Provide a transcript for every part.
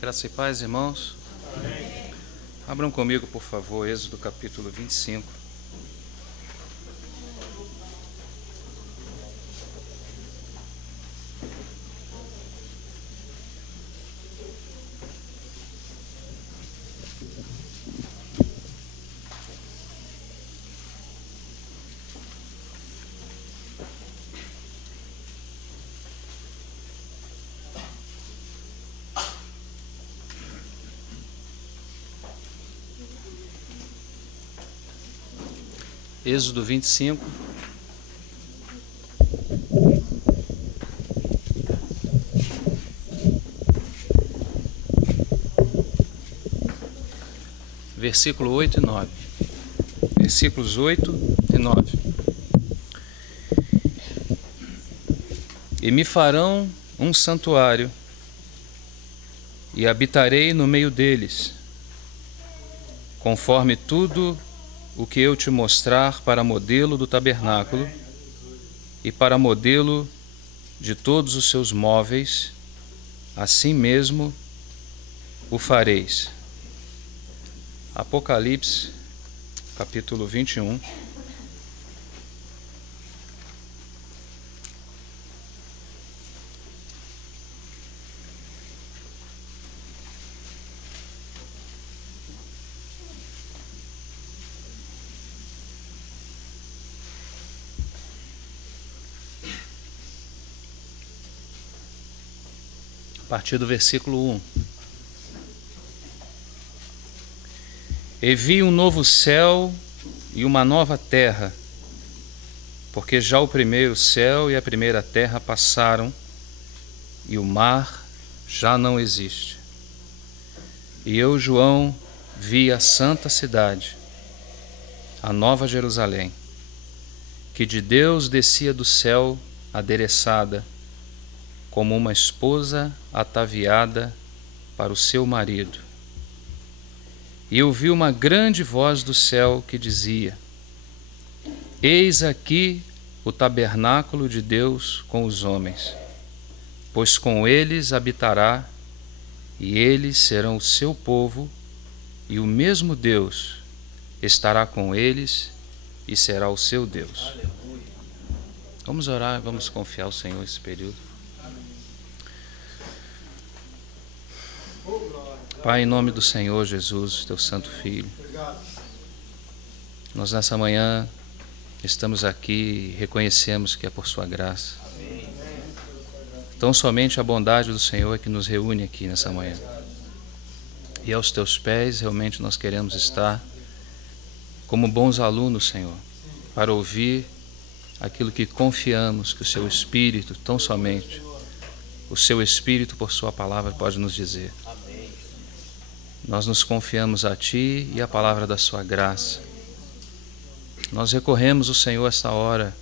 Graça e paz, irmãos. Amém. Abram comigo, por favor, Êxodo capítulo 25. Êxodo 25. Versículo 8 e 9. Versículos 8 e 9. E me farão um santuário, e habitarei no meio deles, conforme tudo o que eu te mostrar para modelo do tabernáculo e para modelo de todos os seus móveis, assim mesmo o fareis. Apocalipse, capítulo 21. A partir do versículo 1. E vi um novo céu e uma nova terra, porque já o primeiro céu e a primeira terra passaram, e o mar já não existe. E eu, João, vi a santa cidade, a nova Jerusalém, que de Deus descia do céu, adereçada, como uma esposa ataviada para o seu marido. E eu vi uma grande voz do céu que dizia: Eis aqui o tabernáculo de Deus com os homens, pois com eles habitará, e eles serão o seu povo, e o mesmo Deus estará com eles e será o seu Deus. Vamos orar, vamos confiar ao Senhor esse período. Pai, em nome do Senhor Jesus, teu santo Filho, nós nessa manhã estamos aqui e reconhecemos que é por sua graça. Então somente a bondade do Senhor é que nos reúne aqui nessa manhã. E aos teus pés realmente nós queremos estar como bons alunos, Senhor, para ouvir aquilo que confiamos que o seu Espírito, tão somente o seu Espírito por sua palavra pode nos dizer. Nós nos confiamos a Ti e à palavra da Sua graça. Nós recorremos ao Senhor esta hora,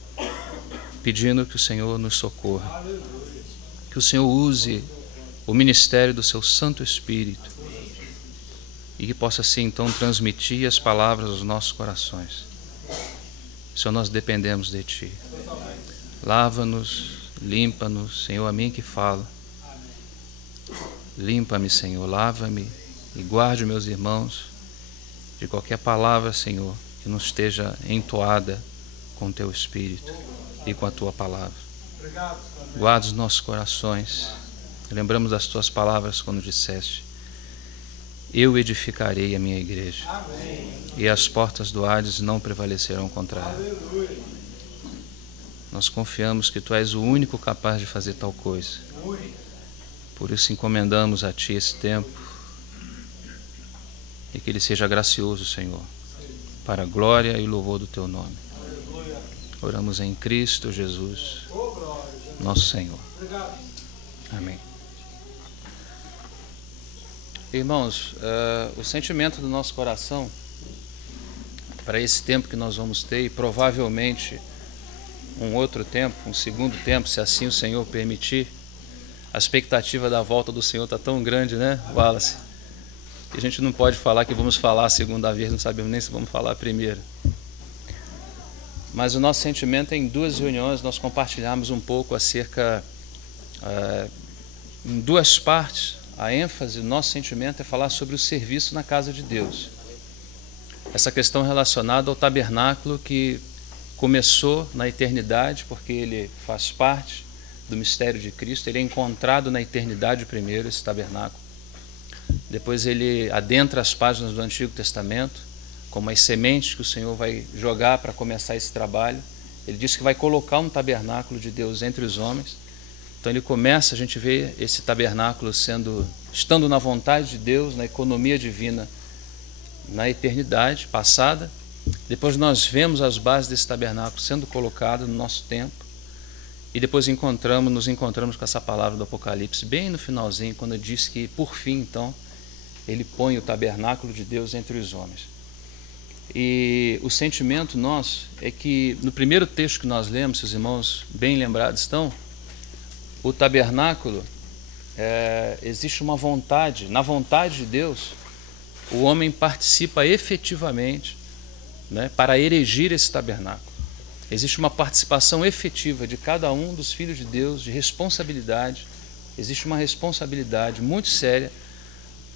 pedindo que o Senhor nos socorra. Que o Senhor use o ministério do Seu Santo Espírito e que possa assim então transmitir as palavras aos nossos corações. Senhor, nós dependemos de Ti. Lava-nos, limpa-nos, Senhor, a mim que falo. Limpa-me, Senhor, lava-me. E guarde meus irmãos de qualquer palavra, Senhor, que não esteja entoada com o Teu Espírito e com a Tua palavra. Guarda os nossos corações. Lembramos das Tuas palavras quando disseste: Eu edificarei a minha igreja, e as portas do Hades não prevalecerão contra ela. Nós confiamos que Tu és o único capaz de fazer tal coisa. Por isso encomendamos a Ti esse tempo, e que ele seja gracioso, Senhor, para a glória e louvor do Teu nome. Oramos em Cristo Jesus, nosso Senhor. Amém. Irmãos, o sentimento do nosso coração para esse tempo que nós vamos ter, e provavelmente um outro tempo, um segundo tempo, se assim o Senhor permitir, a expectativa da volta do Senhor está tão grande, né, Wallace? Que a gente não pode falar que vamos falar a segunda vez, não sabemos nem se vamos falar a primeira. Mas o nosso sentimento é em duas reuniões nós compartilhamos um pouco acerca, em duas partes, a ênfase, o nosso sentimento é falar sobre o serviço na casa de Deus. Essa questão relacionada ao tabernáculo que começou na eternidade, porque ele faz parte do mistério de Cristo, ele é encontrado na eternidade primeiro, esse tabernáculo. Depois ele adentra as páginas do Antigo Testamento, como as sementes que o Senhor vai jogar para começar esse trabalho. Ele diz que vai colocar um tabernáculo de Deus entre os homens. Então ele começa, a gente vê esse tabernáculo estando na vontade de Deus, na economia divina, na eternidade passada. Depois nós vemos as bases desse tabernáculo sendo colocadas no nosso tempo. E depois nos encontramos com essa palavra do Apocalipse, bem no finalzinho, quando diz que, por fim, então, ele põe o tabernáculo de Deus entre os homens. E o sentimento nosso é que, no primeiro texto que nós lemos, se os irmãos bem lembrados estão, o tabernáculo, existe uma vontade, na vontade de Deus, o homem participa efetivamente, né, para erigir esse tabernáculo. Existe uma participação efetiva de cada um dos filhos de Deus, de responsabilidade. Existe uma responsabilidade muito séria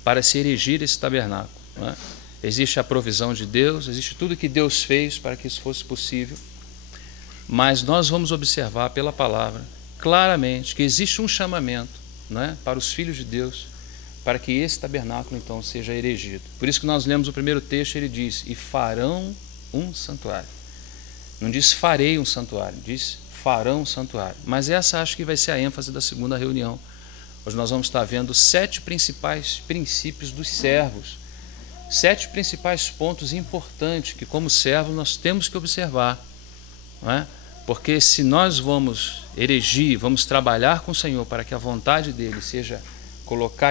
para se erigir esse tabernáculo, né? Existe a provisão de Deus, existe tudo que Deus fez para que isso fosse possível. Mas nós vamos observar pela palavra claramente que existe um chamamento, né, para os filhos de Deus, para que esse tabernáculo então seja erigido. Por isso que nós lemos o primeiro texto, ele diz: e farão um santuário. Não diz farei um santuário, diz farão um santuário. Mas essa acho que vai ser a ênfase da segunda reunião. Hoje nós vamos estar vendo 7 principais princípios dos servos, 7 principais pontos importantes que, como servos, nós temos que observar, não é? Porque se nós vamos erigir, vamos trabalhar com o Senhor para que a vontade dele seja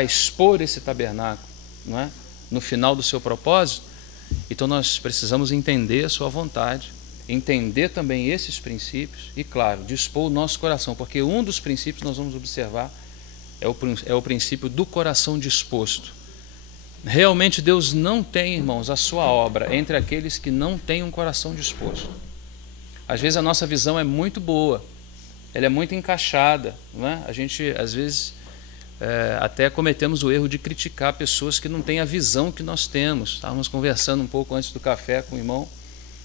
expor esse tabernáculo, não é, no final do seu propósito, então nós precisamos entender a sua vontade, entender também esses princípios e, claro, dispor o nosso coração, porque um dos princípios nós vamos observar é o princípio do coração disposto. Realmente Deus não tem, irmãos, a sua obra entre aqueles que não têm um coração disposto. Às vezes a nossa visão é muito boa, ela é muito encaixada, não é? A gente, às vezes, até cometemos o erro de criticar pessoas que não têm a visão que nós temos. Estávamos conversando um pouco antes do café com o irmão,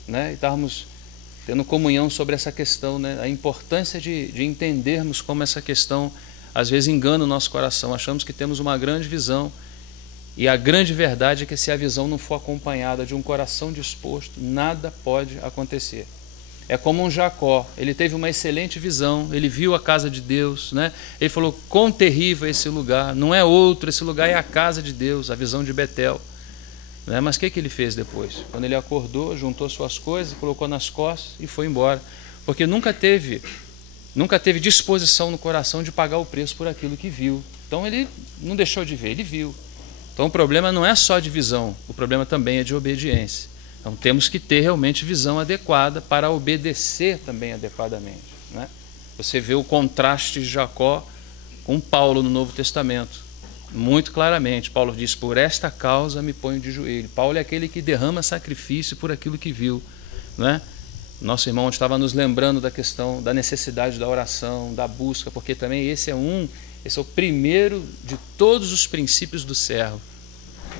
né? E estávamos tendo comunhão sobre essa questão, né? A importância de entendermos como essa questão às vezes engana o nosso coração. Achamos que temos uma grande visão, e a grande verdade é que se a visão não for acompanhada de um coração disposto, nada pode acontecer. É como um Jacó, ele teve uma excelente visão, ele viu a casa de Deus, né? Ele falou: quão terrível é esse lugar, não é outro, esse lugar é a casa de Deus, a visão de Betel, né? Mas o que ele fez depois? Quando ele acordou, juntou suas coisas, colocou nas costas e foi embora, porque nunca teve disposição no coração de pagar o preço por aquilo que viu. Então ele não deixou de ver, ele viu. Então o problema não é só de visão, o problema também é de obediência. Então temos que ter realmente visão adequada para obedecer também adequadamente, né? Você vê o contraste de Jacó com Paulo no Novo Testamento, muito claramente. Paulo diz: por esta causa me ponho de joelho. Paulo é aquele que derrama sacrifício por aquilo que viu, né? Nosso irmão estava nos lembrando da questão da necessidade da oração, da busca, porque também esse é o primeiro de todos os princípios do servo,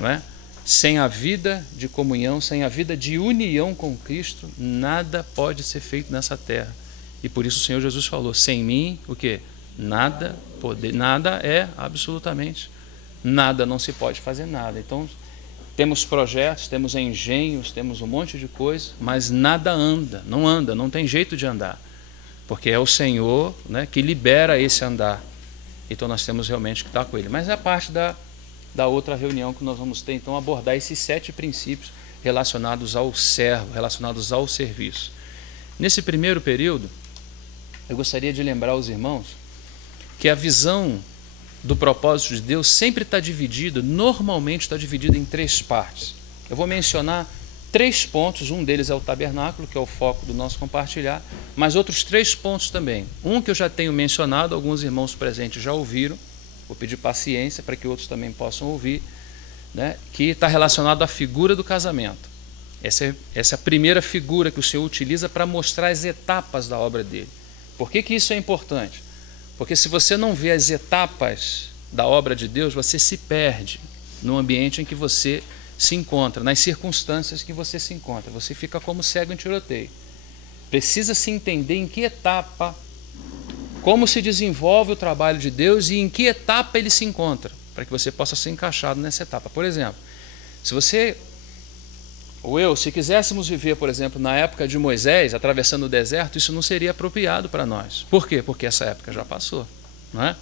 não é? Sem a vida de comunhão, sem a vida de união com Cristo, nada pode ser feito nessa terra. E por isso o Senhor Jesus falou: sem mim, o quê? Nada é absolutamente nada, não se pode fazer nada. Então, temos projetos, temos engenhos, temos um monte de coisa, mas nada anda, não tem jeito de andar, porque é o Senhor, né, que libera esse andar. Então nós temos realmente que estar com Ele. Mas é parte da outra reunião que nós vamos ter, então, abordar esses 7 princípios relacionados ao servo, relacionados ao serviço. Nesse primeiro período, eu gostaria de lembrar aos irmãos que a visão do propósito de Deus sempre está dividida, normalmente está dividida em 3 partes. Eu vou mencionar 3 pontos, um deles é o tabernáculo, que é o foco do nosso compartilhar, mas outros 3 pontos também. Um que eu já tenho mencionado, alguns irmãos presentes já ouviram, vou pedir paciência para que outros também possam ouvir, né, que está relacionado à figura do casamento. Essa é a primeira figura que o Senhor utiliza para mostrar as etapas da obra dele. Por que isso é importante? Porque se você não vê as etapas da obra de Deus, você se perde no ambiente em que você se encontra, nas circunstâncias que você se encontra. Você fica como cego em tiroteio. Precisa se entender em que etapa, como se desenvolve o trabalho de Deus e em que etapa ele se encontra, para que você possa ser encaixado nessa etapa. Por exemplo, se você ou eu, se quiséssemos viver, por exemplo, na época de Moisés, atravessando o deserto, isso não seria apropriado para nós. Por quê? Porque essa época já passou, não é?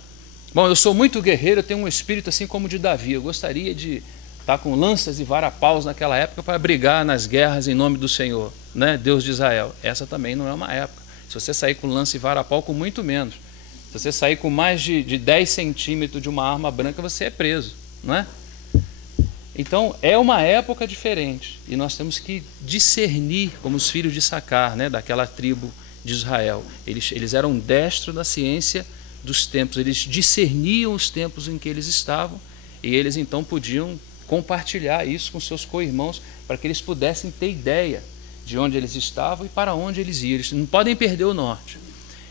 Bom, eu sou muito guerreiro, eu tenho um espírito assim como o de Davi. Eu gostaria de estar com lanças e varapaus naquela época para brigar nas guerras em nome do Senhor, né? Deus de Israel. Essa também não é uma época. Se você sair com lança e varapau, com muito menos. Se você sair com mais de 10 centímetros de uma arma branca, você é preso, não é? Então, é uma época diferente. E nós temos que discernir, como os filhos de Issacar, né? Daquela tribo de Israel. Eles eram destros da ciência dos tempos. Eles discerniam os tempos em que eles estavam. E eles, então, podiam compartilhar isso com seus co-irmãos para que eles pudessem ter ideia de onde eles estavam e para onde eles iam. Eles não podem perder o norte.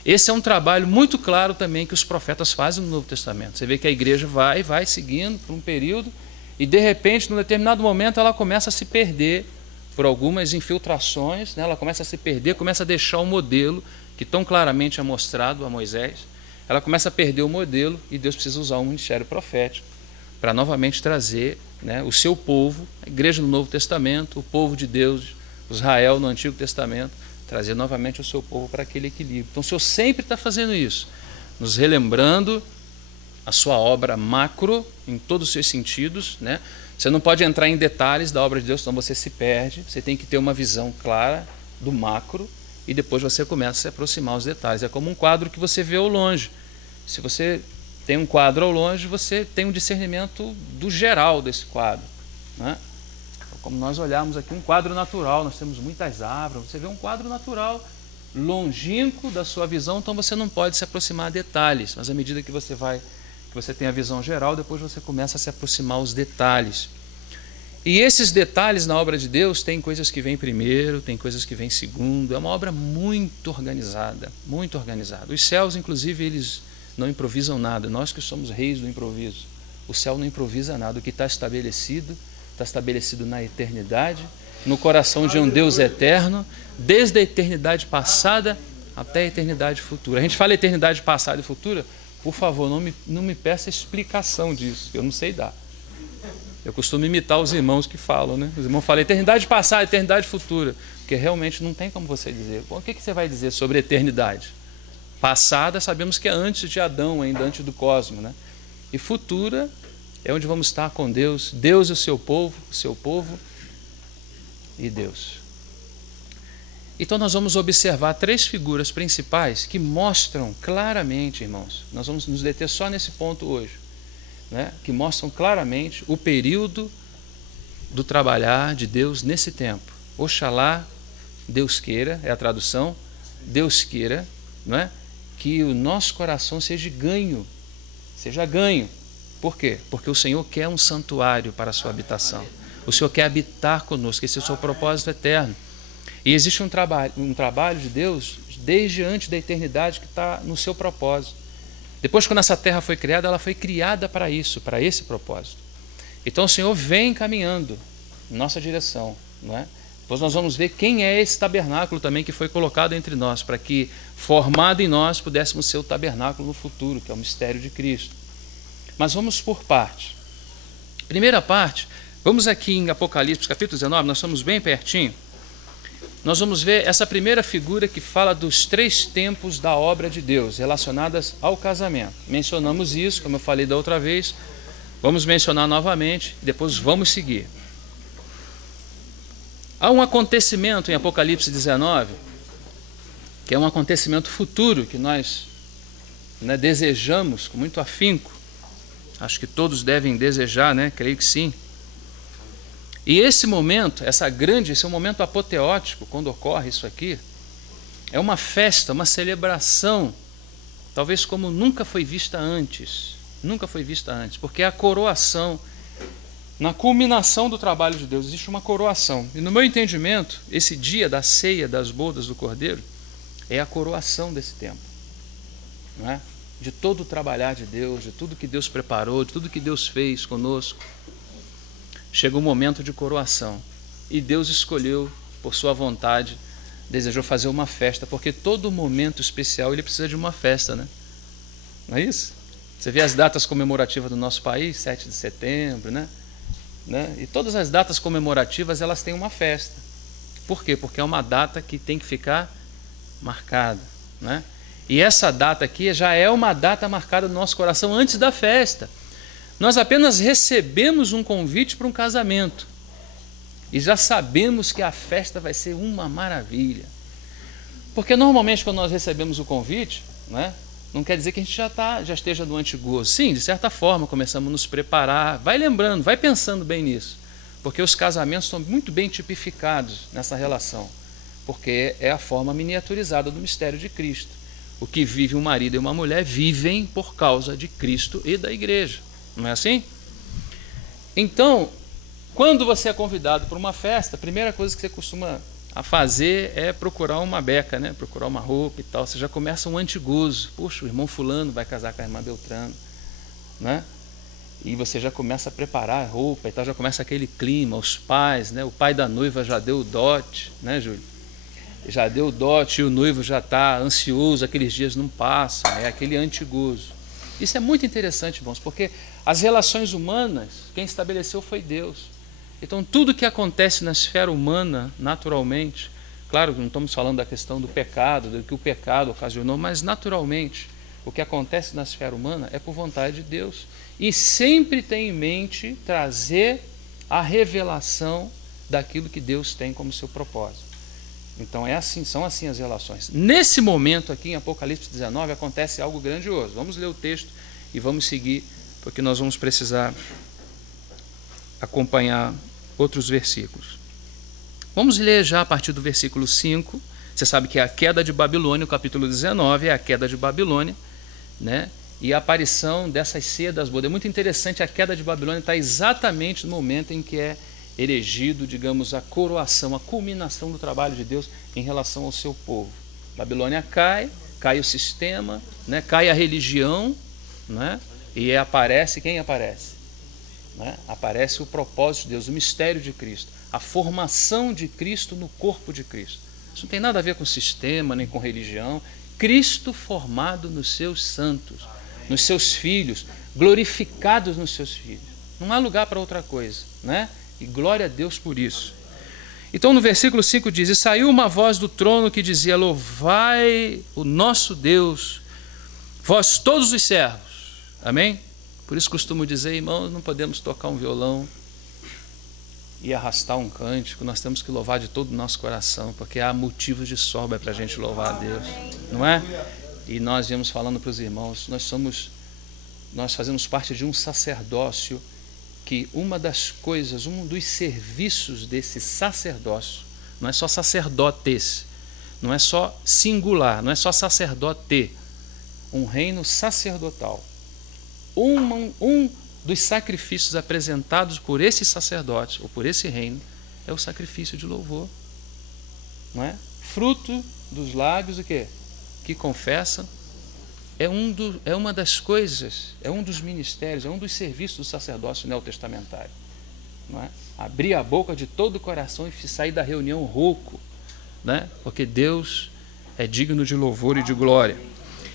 Esse é um trabalho muito claro também que os profetas fazem no Novo Testamento. Você vê que a igreja vai seguindo por um período e, de repente, num determinado momento, ela começa a se perder por algumas infiltrações, né? Ela começa a se perder, começa a deixar o modelo que tão claramente é mostrado a Moisés. Ela começa a perder o modelo e Deus precisa usar um ministério profético para novamente trazer, né, o seu povo, a igreja no Novo Testamento, o povo de Deus, Israel no Antigo Testamento, trazer novamente o seu povo para aquele equilíbrio. Então o Senhor sempre está fazendo isso, nos relembrando a sua obra macro, em todos os seus sentidos, né? Você não pode entrar em detalhes da obra de Deus, senão você se perde. Você tem que ter uma visão clara do macro e depois você começa a se aproximar aos detalhes. É como um quadro que você vê ao longe. Se você tem um quadro ao longe, você tem um discernimento do geral desse quadro, né? Como nós olharmos aqui um quadro natural, nós temos muitas árvores, você vê um quadro natural longínquo da sua visão, então você não pode se aproximar a detalhes, mas à medida que você tem a visão geral, depois você começa a se aproximar aos detalhes. E esses detalhes na obra de Deus, tem coisas que vêm primeiro, tem coisas que vêm segundo, é uma obra muito organizada, muito organizada. Os céus, inclusive, eles não improvisam nada, nós que somos reis do improviso. O céu não improvisa nada, o que está estabelecido na eternidade, no coração de um Deus eterno, desde a eternidade passada até a eternidade futura. A gente fala eternidade passada e futura, por favor, não me peça explicação disso, eu não sei dar. Eu costumo imitar os irmãos que falam, né? Os irmãos falam eternidade passada, eternidade futura, porque realmente não tem como você dizer. Bom, o que você vai dizer sobre eternidade? Passada, sabemos que é antes de Adão, ainda antes do cosmos, né? E futura é onde vamos estar com Deus, Deus e o seu povo e Deus. Então nós vamos observar 3 figuras principais que mostram claramente, irmãos, nós vamos nos deter só nesse ponto hoje, né? Que mostram claramente o período do trabalhar de Deus nesse tempo. Oxalá, Deus queira, é a tradução, Deus queira, não é? Que o nosso coração seja ganho. Por quê? Porque o Senhor quer um santuário para a sua habitação. O Senhor quer habitar conosco, esse é o seu propósito eterno. E existe um trabalho de Deus desde antes da eternidade que está no seu propósito. Depois, quando essa terra foi criada, ela foi criada para isso, para esse propósito. Então o Senhor vem caminhando em nossa direção, não é? Depois nós vamos ver quem é esse tabernáculo também que foi colocado entre nós, para que, formado em nós, pudéssemos ser o tabernáculo no futuro, que é o mistério de Cristo. Mas vamos por parte. Primeira parte, vamos aqui em Apocalipse, capítulo 19, nós estamos bem pertinho. Nós vamos ver essa primeira figura que fala dos 3 tempos da obra de Deus, relacionadas ao casamento. Mencionamos isso, como eu falei da outra vez, vamos mencionar novamente, depois vamos seguir. Há um acontecimento em Apocalipse 19, que é um acontecimento futuro, que nós, né, desejamos com muito afinco. Acho que todos devem desejar, né? Creio que sim. E esse momento, esse é um momento apoteótico, quando ocorre isso aqui, é uma festa, uma celebração, talvez como nunca foi vista antes, porque é a coroação, na culminação do trabalho de Deus, existe uma coroação. E no meu entendimento, esse dia da ceia das bodas do Cordeiro é a coroação desse tempo, não é? de todo o trabalhar de Deus, de tudo que Deus preparou, de tudo que Deus fez conosco, chega o momento de coroação. E Deus escolheu, por sua vontade, desejou fazer uma festa, porque todo momento especial ele precisa de uma festa, né? Não é isso? Você vê as datas comemorativas do nosso país, 7 de setembro, né? E todas as datas comemorativas, elas têm uma festa. Por quê? Porque é uma data que tem que ficar marcada, né? E essa data aqui já é uma data marcada no nosso coração antes da festa. Nós apenas recebemos um convite para um casamento e já sabemos que a festa vai ser uma maravilha. Porque normalmente quando nós recebemos o convite, né, não quer dizer que a gente já esteja no antigozo. Sim, de certa forma, começamos a nos preparar. Vai lembrando, vai pensando bem nisso. Porque os casamentos são muito bem tipificados nessa relação. Porque é a forma miniaturizada do mistério de Cristo. O que vive um marido e uma mulher vivem por causa de Cristo e da igreja. Não é assim? Então, quando você é convidado para uma festa, a primeira coisa que você costuma a fazer é procurar uma beca, né? Procurar uma roupa e tal. Você já começa um antigozo. Puxa, o irmão fulano vai casar com a irmã Beltrano, né? E você já começa a preparar a roupa e tal, já começa aquele clima, os pais, né? O pai da noiva já deu o dote, né, Júlio? Já deu o dote e o noivo já está ansioso, aqueles dias não passam, é aquele antigozo. Isso é muito interessante, irmãos, porque as relações humanas, quem estabeleceu foi Deus. Então, tudo que acontece na esfera humana, naturalmente, claro que não estamos falando da questão do pecado, do que o pecado ocasionou, mas naturalmente, o que acontece na esfera humana é por vontade de Deus. E sempre tem em mente trazer a revelação daquilo que Deus tem como seu propósito. Então, são assim as relações. Nesse momento aqui, em Apocalipse 19, acontece algo grandioso. Vamos ler o texto e vamos seguir, porque nós vamos precisar acompanhar outros versículos. Vamos ler já a partir do versículo 5. Você sabe que é a queda de Babilônia, o capítulo 19 é a queda de Babilônia, né? E a aparição dessas sedas bodas. É muito interessante, a queda de Babilônia está exatamente no momento em que é erigido, digamos, a coroação, a culminação do trabalho de Deus em relação ao seu povo. Babilônia cai o sistema, né? Cai a religião, né? E aparece, quem aparece? Né? Aparece o propósito de Deus, o mistério de Cristo, a formação de Cristo no corpo de Cristo. Isso não tem nada a ver com sistema, nem com religião. Cristo formado nos seus santos, nos seus filhos, glorificados nos seus filhos. Não há lugar para outra coisa, né? E glória a Deus por isso. Então no versículo 5 diz: E saiu uma voz do trono que dizia: Louvai o nosso Deus, vós todos os servos. Amém? Por isso costumo dizer, irmãos, não podemos tocar um violão e arrastar um cântico, nós temos que louvar de todo o nosso coração, porque há motivos de sobra para a gente louvar a Deus, não é? E nós íamos falando para os irmãos, nós fazemos parte de um sacerdócio, que uma das coisas, um dos serviços desse sacerdócio, não é só sacerdotes, não é só singular, não é só sacerdote, um reino sacerdotal. Um dos sacrifícios apresentados por esse sacerdote, ou por esse reino, é o sacrifício de louvor. Não é? Fruto dos lábios, o quê? Que confessam. É uma das coisas, é um dos ministérios, é um dos serviços do sacerdócio neotestamentário. Não é? Abrir a boca de todo o coração e sair da reunião rouco, né? Porque Deus é digno de louvor e de glória.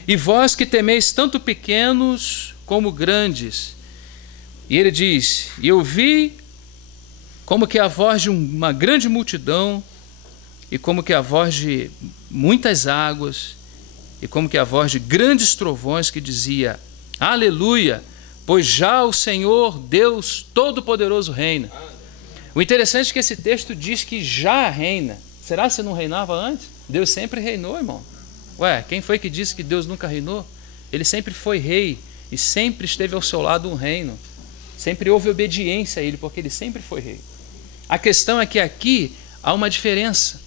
E vós que temeis tanto pequenos como grandes. E ele diz: E eu vi como que a voz de uma grande multidão, e como que a voz de muitas águas, e como que a voz de grandes trovões, que dizia: Aleluia, pois já o Senhor Deus Todo-Poderoso reina. O interessante é que esse texto diz que já reina. Será que não reinava antes? Deus sempre reinou, irmão. Ué, quem foi que disse que Deus nunca reinou? Ele sempre foi rei e sempre esteve ao seu lado um reino. Sempre houve obediência a ele, porque ele sempre foi rei. A questão é que aqui há uma diferença.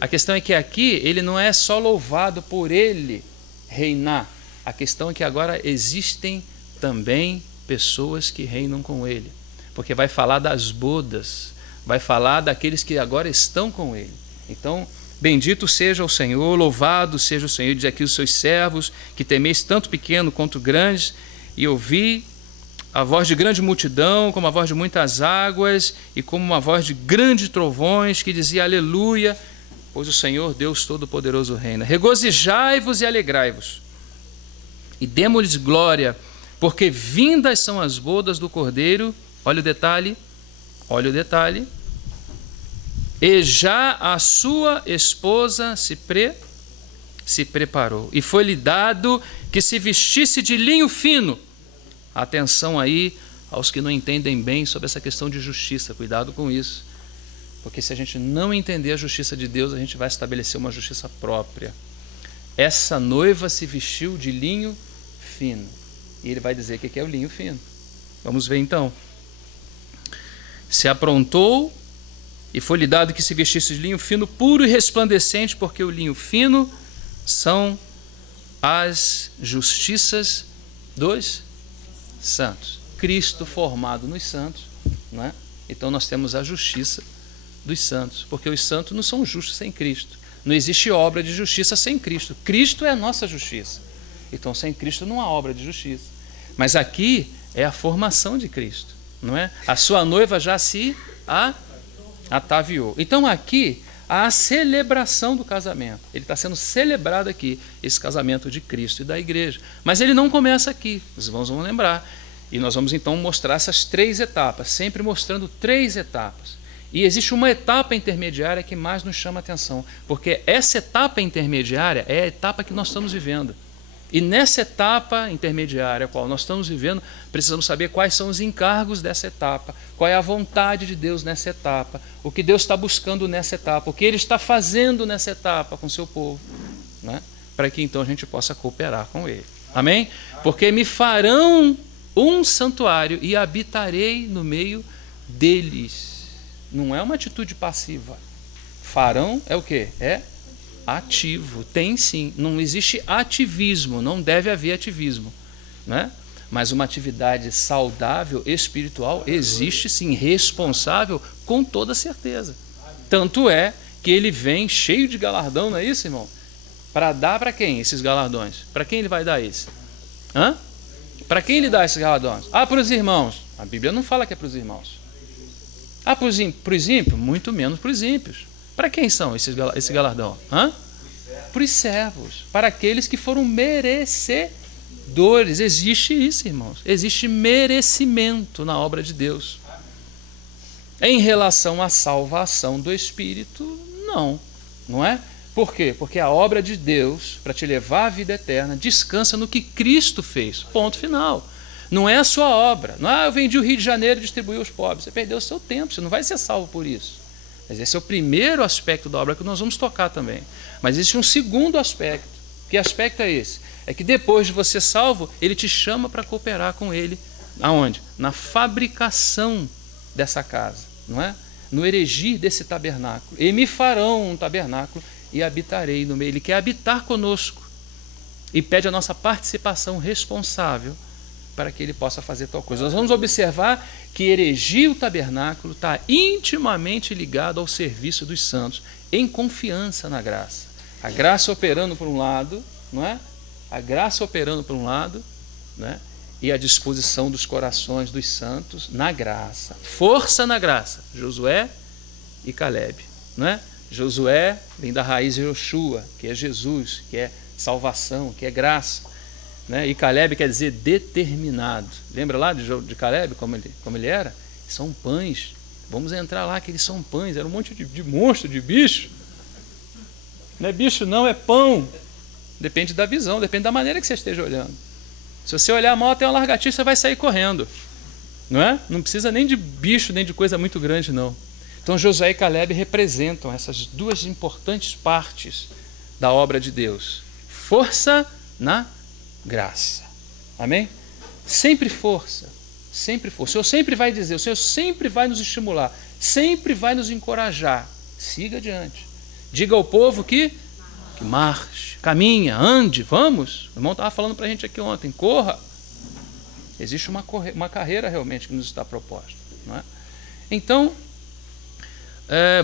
A questão é que aqui ele não é só louvado por ele reinar. A questão é que agora existem também pessoas que reinam com ele. Porque vai falar das bodas, vai falar daqueles que agora estão com ele. Então, Bendito seja o Senhor, louvado seja o Senhor, diz aqui os seus servos, que temeis tanto pequeno quanto grandes, e ouvi a voz de grande multidão, como a voz de muitas águas, e como uma voz de grandes trovões, que dizia aleluia, pois o Senhor Deus Todo-Poderoso reina. Regozijai-vos e alegrai-vos, e demo-lhes glória, porque vindas são as bodas do Cordeiro. Olha o detalhe, e já a sua esposa se preparou, e foi-lhe dado que se vestisse de linho fino. Atenção aí aos que não entendem bem sobre essa questão de justiça, cuidado com isso, porque se a gente não entender a justiça de Deus, a gente vai estabelecer uma justiça própria. Essa noiva se vestiu de linho fino, e ele vai dizer o que é o linho fino. Vamos ver então. Se aprontou, e foi-lhe dado que se vestisse de linho fino, puro e resplandecente, porque o linho fino são as justiças dos santos. Cristo formado nos santos, não é? Então nós temos a justiça dos santos, porque os santos não são justos sem Cristo. Não existe obra de justiça sem Cristo. Cristo é a nossa justiça. Então sem Cristo não há obra de justiça. Mas aqui é a formação de Cristo, não é? A sua noiva já se ataviou. Então aqui há a celebração do casamento. Ele está sendo celebrado aqui, esse casamento de Cristo e da igreja. Mas ele não começa aqui, os irmãos vão lembrar. E nós vamos então mostrar essas 3 etapas, sempre mostrando 3 etapas. E existe uma etapa intermediária que mais nos chama a atenção, porque essa etapa intermediária é a etapa que nós estamos vivendo. E nessa etapa intermediária, a qual nós estamos vivendo, precisamos saber quais são os encargos dessa etapa, qual é a vontade de Deus nessa etapa, o que Deus está buscando nessa etapa, o que Ele está fazendo nessa etapa com o seu povo, né? Para que então a gente possa cooperar com Ele. Amém? Porque me farão um santuário e habitarei no meio deles. Não é uma atitude passiva. Farão é o quê? É ativo. Tem sim. Não existe ativismo, não deve haver ativismo, né? Mas uma atividade saudável, espiritual, existe sim, responsável com toda certeza. Tanto é que ele vem cheio de galardão, não é isso, irmão? Para dar para quem esses galardões? Para quem ele vai dar isso? Para quem ele dá esses galardões? Para os irmãos. A Bíblia não fala que é para os irmãos. Para os ímpios? Muito menos para os ímpios. Para quem são esse galardão? Para os servos. Para aqueles que foram merecedores. Existe isso, irmãos. Existe merecimento na obra de Deus. Em relação à salvação do Espírito, não é? Por quê? Porque a obra de Deus, para te levar à vida eterna, descansa no que Cristo fez. Ponto final. Não é a sua obra. Não é eu vendi o Rio de Janeiro e distribuí aos pobres. Você perdeu o seu tempo, você não vai ser salvo por isso. Mas esse é o primeiro aspecto da obra que nós vamos tocar também. Mas existe um segundo aspecto. Que aspecto é esse? É que depois de você salvo, ele te chama para cooperar com ele. Aonde? Na fabricação dessa casa, não é? No erigir desse tabernáculo. E me farão um tabernáculo e habitarei no meio. Ele quer habitar conosco e pede a nossa participação responsável para que ele possa fazer tal coisa. Nós vamos observar que erigir o tabernáculo está intimamente ligado ao serviço dos santos, em confiança na graça. A graça operando por um lado, não é? A graça operando por um lado, né? E a disposição dos corações dos santos na graça. Força na graça. Josué e Caleb, não é? Josué vem da raiz de Yoshua, que é Jesus, que é salvação, que é graça, né? E Caleb quer dizer determinado. Lembra lá de Caleb, como ele era? São pães. Vamos entrar lá, que eles são pães. Era um monte de monstro, de bicho. Não é bicho não, é pão. Depende da visão, depende da maneira que você esteja olhando. Se você olhar mal até uma lagartixa, você vai sair correndo, não é? Não precisa nem de bicho, nem de coisa muito grande, não. Então Josué e Caleb representam essas duas importantes partes da obra de Deus. Força na graça. Amém? Sempre força, sempre força. O Senhor sempre vai dizer, o Senhor sempre vai nos estimular, sempre vai nos encorajar. Siga adiante. Diga ao povo que marche, caminha, ande, vamos. O irmão estava falando para a gente aqui ontem, corra. Existe uma carreira realmente que nos está proposta, não é? Então,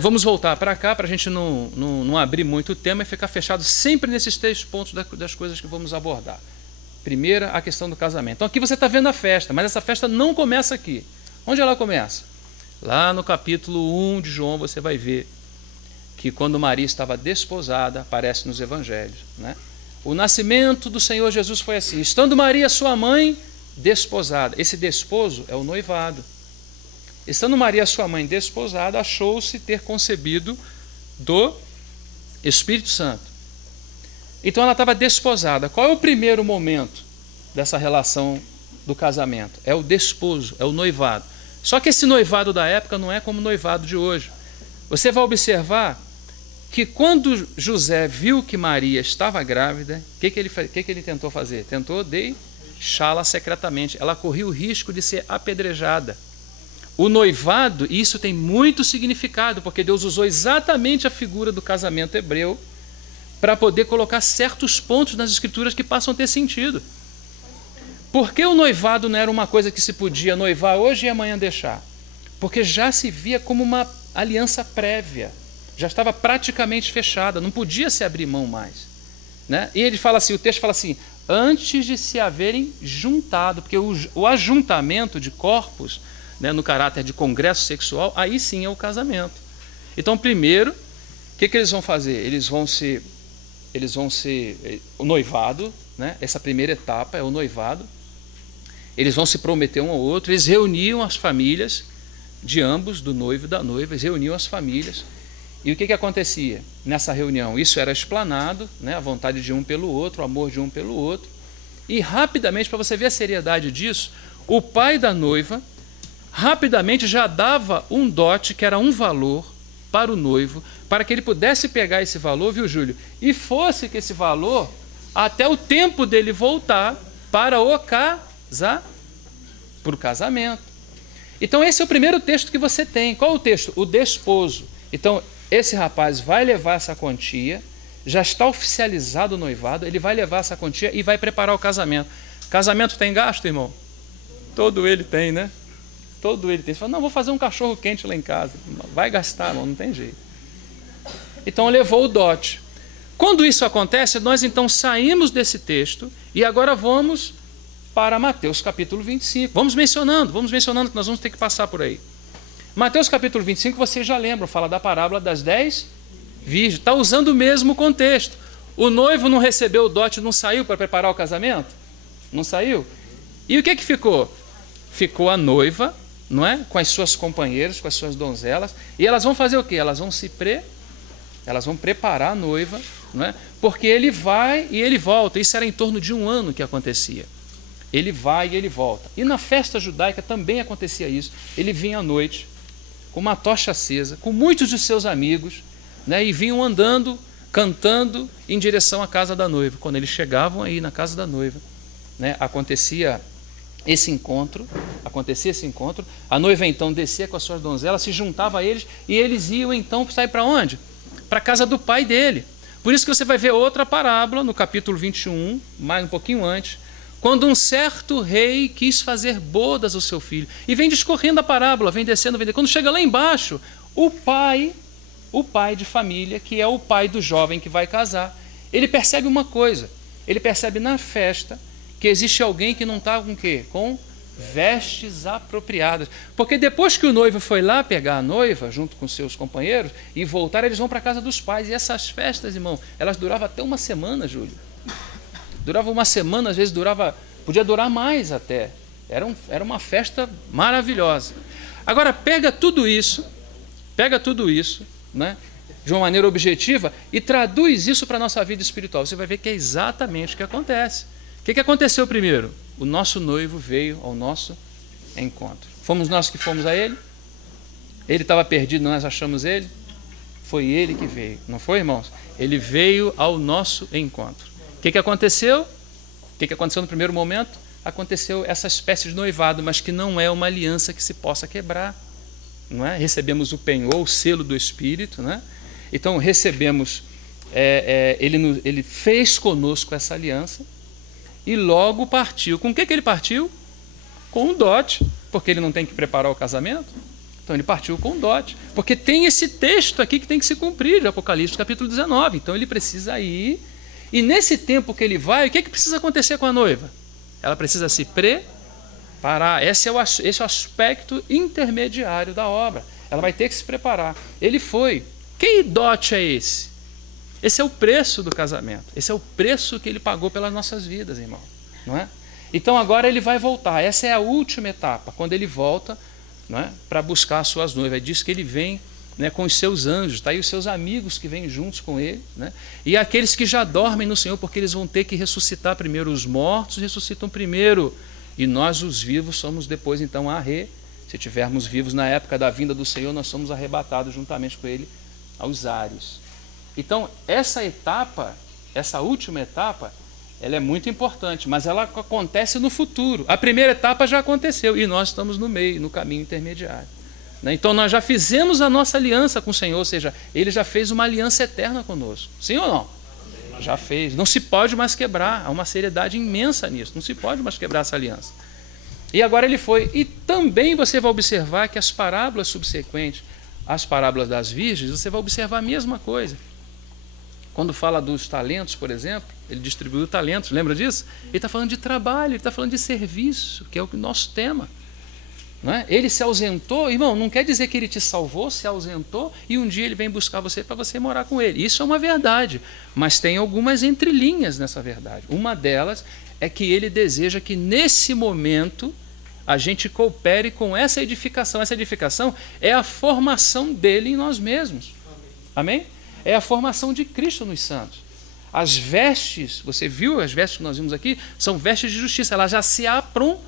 vamos voltar para cá, para a gente não abrir muito o tema e ficar fechado sempre nesses 3 pontos das coisas que vamos abordar. Primeira, a questão do casamento. Então aqui você está vendo a festa, mas essa festa não começa aqui. Onde ela começa? Lá no capítulo 1 de João você vai ver que quando Maria estava desposada, aparece nos evangelhos, né? O nascimento do Senhor Jesus foi assim: estando Maria, sua mãe, desposada. Esse desposo é o noivado. Estando Maria, sua mãe, desposada, achou-se ter concebido do Espírito Santo. Então ela estava desposada. Qual é o primeiro momento dessa relação do casamento? É o desposo, é o noivado. Só que esse noivado da época não é como o noivado de hoje. Você vai observar que quando José viu que Maria estava grávida, o que ele tentou fazer? Tentou deixá-la secretamente. Ela corria o risco de ser apedrejada. O noivado, isso tem muito significado, porque Deus usou exatamente a figura do casamento hebreu para poder colocar certos pontos nas Escrituras que passam a ter sentido. Por que o noivado não era uma coisa que se podia noivar hoje e amanhã deixar? Porque já se via como uma aliança prévia. Já estava praticamente fechada, não podia se abrir mão mais, né? E ele fala assim, o texto fala assim, antes de se haverem juntado, porque o ajuntamento de corpos, né, no caráter de congresso sexual, aí sim é o casamento. Então, primeiro, o que eles vão fazer? Eles vão se o noivado, né? Essa primeira etapa é o noivado. Eles vão se prometer um ao outro, eles reuniam as famílias de ambos, do noivo e da noiva, eles reuniam as famílias. E o que acontecia nessa reunião? Isso era explanado, né, a vontade de um pelo outro, o amor de um pelo outro. E rapidamente, para você ver a seriedade disso, o pai da noiva rapidamente já dava um dote, que era um valor, para o noivo, para que ele pudesse pegar esse valor, viu, Júlio? E fosse que esse valor, até o tempo dele voltar para o casar, para o casamento. Então esse é o primeiro texto que você tem. Qual é o texto? O desposo. Então, esse rapaz vai levar essa quantia, já está oficializado o noivado, ele vai levar essa quantia e vai preparar o casamento. Casamento tem gasto, irmão? Todo ele tem, né? Todo ele tem. Você fala, não, vou fazer um cachorro quente lá em casa. Vai gastar, irmão, não tem jeito. Então levou o dote. Quando isso acontece, nós então saímos desse texto e agora vamos para Mateus capítulo 25. Vamos mencionando que nós vamos ter que passar por aí. Mateus capítulo 25, vocês já lembram, fala da parábola das 10 virgens. Está usando o mesmo contexto. O noivo não recebeu o dote, não saiu para preparar o casamento? Não saiu? E o que ficou? Ficou a noiva, não é? Com as suas companheiras, com as suas donzelas. E elas vão fazer o quê? Elas vão preparar a noiva, não é? Porque ele vai e ele volta. Isso era em torno de 1 ano que acontecia. Ele vai e ele volta. E na festa judaica também acontecia isso. Ele vinha à noite, com uma tocha acesa, com muitos de seus amigos, né, e vinham andando, cantando em direção à casa da noiva. Quando eles chegavam aí na casa da noiva, né, acontecia esse encontro, a noiva então descia com as suas donzelas, se juntava a eles, e eles iam então sair para onde? Para a casa do pai dele. Por isso que você vai ver outra parábola, no capítulo 21, mais um pouquinho antes, quando um certo rei quis fazer bodas ao seu filho. E vem discorrendo a parábola, vem descendo. Quando chega lá embaixo, o pai de família, que é o pai do jovem que vai casar, ele percebe uma coisa. Ele percebe na festa que existe alguém que não está com o quê? Com vestes apropriadas. Porque depois que o noivo foi lá pegar a noiva, junto com seus companheiros, e voltar, eles vão para a casa dos pais. E essas festas, irmão, elas duravam até 1 semana, Júlio. Durava 1 semana, às vezes podia durar mais até. Era uma festa maravilhosa. Agora, pega tudo isso, né, de uma maneira objetiva e traduz isso para a nossa vida espiritual. Você vai ver que é exatamente o que acontece. O que aconteceu primeiro? O nosso noivo veio ao nosso encontro. Fomos nós que fomos a ele? Ele estava perdido, nós achamos ele? Foi ele que veio, não foi, irmãos? Ele veio ao nosso encontro. O que aconteceu? O que aconteceu no primeiro momento? Aconteceu essa espécie de noivado, mas que não é uma aliança que se possa quebrar. Não é? Recebemos o penhor, o selo do Espírito. Não é? Então recebemos, ele fez conosco essa aliança e logo partiu. Com o que ele partiu? Com um dote, porque ele não tem que preparar o casamento. Então ele partiu com dote, porque tem esse texto aqui que tem que se cumprir, de Apocalipse capítulo 19. Então ele precisa ir, e nesse tempo que ele vai, o que precisa acontecer com a noiva? Ela precisa se preparar. Esse é o aspecto intermediário da obra. Ela vai ter que se preparar. Ele foi. Que dote é esse? Esse é o preço do casamento. Esse é o preço que ele pagou pelas nossas vidas, irmão. Não é? Então agora ele vai voltar. Essa é a última etapa, quando ele volta, não é, para buscar as suas noivas. Diz que ele vem, né, com os seus anjos, está aí os seus amigos que vêm juntos com ele, né, e aqueles que já dormem no Senhor, porque eles vão ter que ressuscitar primeiro. Os mortos ressuscitam primeiro, e nós, os vivos, somos depois então se estivermos vivos na época da vinda do Senhor, nós somos arrebatados juntamente com ele aos ares. Então essa etapa, essa última etapa, ela é muito importante, mas ela acontece no futuro. A primeira etapa já aconteceu e nós estamos no meio, no caminho intermediário. Então nós já fizemos a nossa aliança com o Senhor, ou seja, Ele já fez uma aliança eterna conosco. Sim ou não? Já fez. Não se pode mais quebrar. Há uma seriedade imensa nisso. Não se pode mais quebrar essa aliança. E agora ele foi. E também você vai observar que as parábolas subsequentes, as parábolas das virgens, você vai observar a mesma coisa. Quando fala dos talentos, por exemplo, ele distribuiu talentos, lembra disso? Ele está falando de trabalho, ele está falando de serviço, que é o nosso tema. Não é? Ele se ausentou, irmão, não quer dizer que ele te salvou, se ausentou, e um dia ele vem buscar você para você morar com ele. Isso é uma verdade, mas tem algumas entrelinhas nessa verdade. Uma delas é que ele deseja que nesse momento a gente coopere com essa edificação. Essa edificação é a formação dele em nós mesmos. Amém? É a formação de Cristo nos santos. As vestes, você viu as vestes que nós vimos aqui? São vestes de justiça, ela já se aprontou.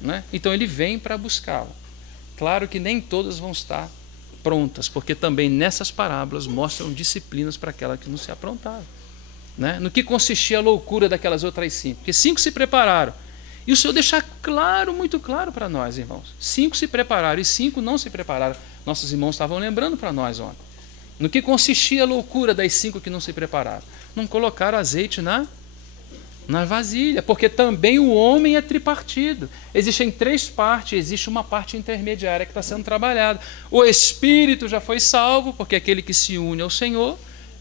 Né? Então ele vem para buscá-la. Claro que nem todas vão estar prontas, porque também nessas parábolas mostram disciplinas para aquelas que não se aprontaram. Né? No que consistia a loucura daquelas outras 5? Porque 5 se prepararam. E o Senhor deixa claro, muito claro para nós, irmãos. 5 se prepararam e 5 não se prepararam. Nossos irmãos estavam lembrando para nós ontem. No que consistia a loucura das 5 que não se prepararam? Não colocaram azeite na vasilha, porque também o homem é tripartido. Existem 3 partes, existe uma parte intermediária que está sendo trabalhada. O espírito já foi salvo, porque aquele que se une ao Senhor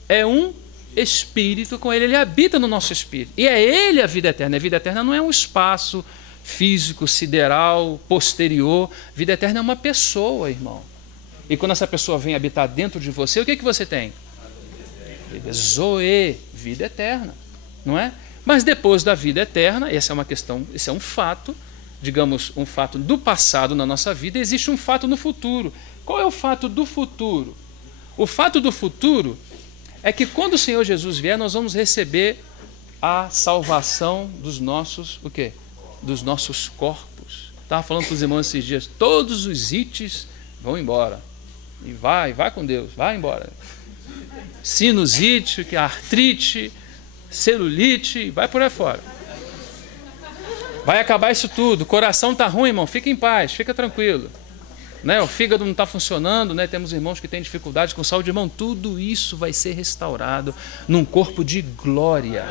é um espírito com ele habita no nosso espírito. E é ele a vida eterna. A vida eterna não é um espaço físico, sideral, posterior. Vida eterna é uma pessoa, irmão. E quando essa pessoa vem habitar dentro de você, o que você tem? Zoe, vida eterna, não é? Mas depois da vida eterna, essa é uma questão, esse é um fato, digamos, um fato do passado na nossa vida, existe um fato no futuro. Qual é o fato do futuro? O fato do futuro é que quando o Senhor Jesus vier, nós vamos receber a salvação dos nossos, o quê? Dos nossos corpos. Estava falando para os irmãos esses dias, todos os ites vão embora. E vai com Deus, vai embora. Sinusite, artrite, celulite, vai por aí fora. Vai acabar isso tudo. O coração está ruim, irmão, fica em paz, fica tranquilo. Né? O fígado não está funcionando, né? Temos irmãos que têm dificuldade com saúde, irmão, tudo isso vai ser restaurado num corpo de glória.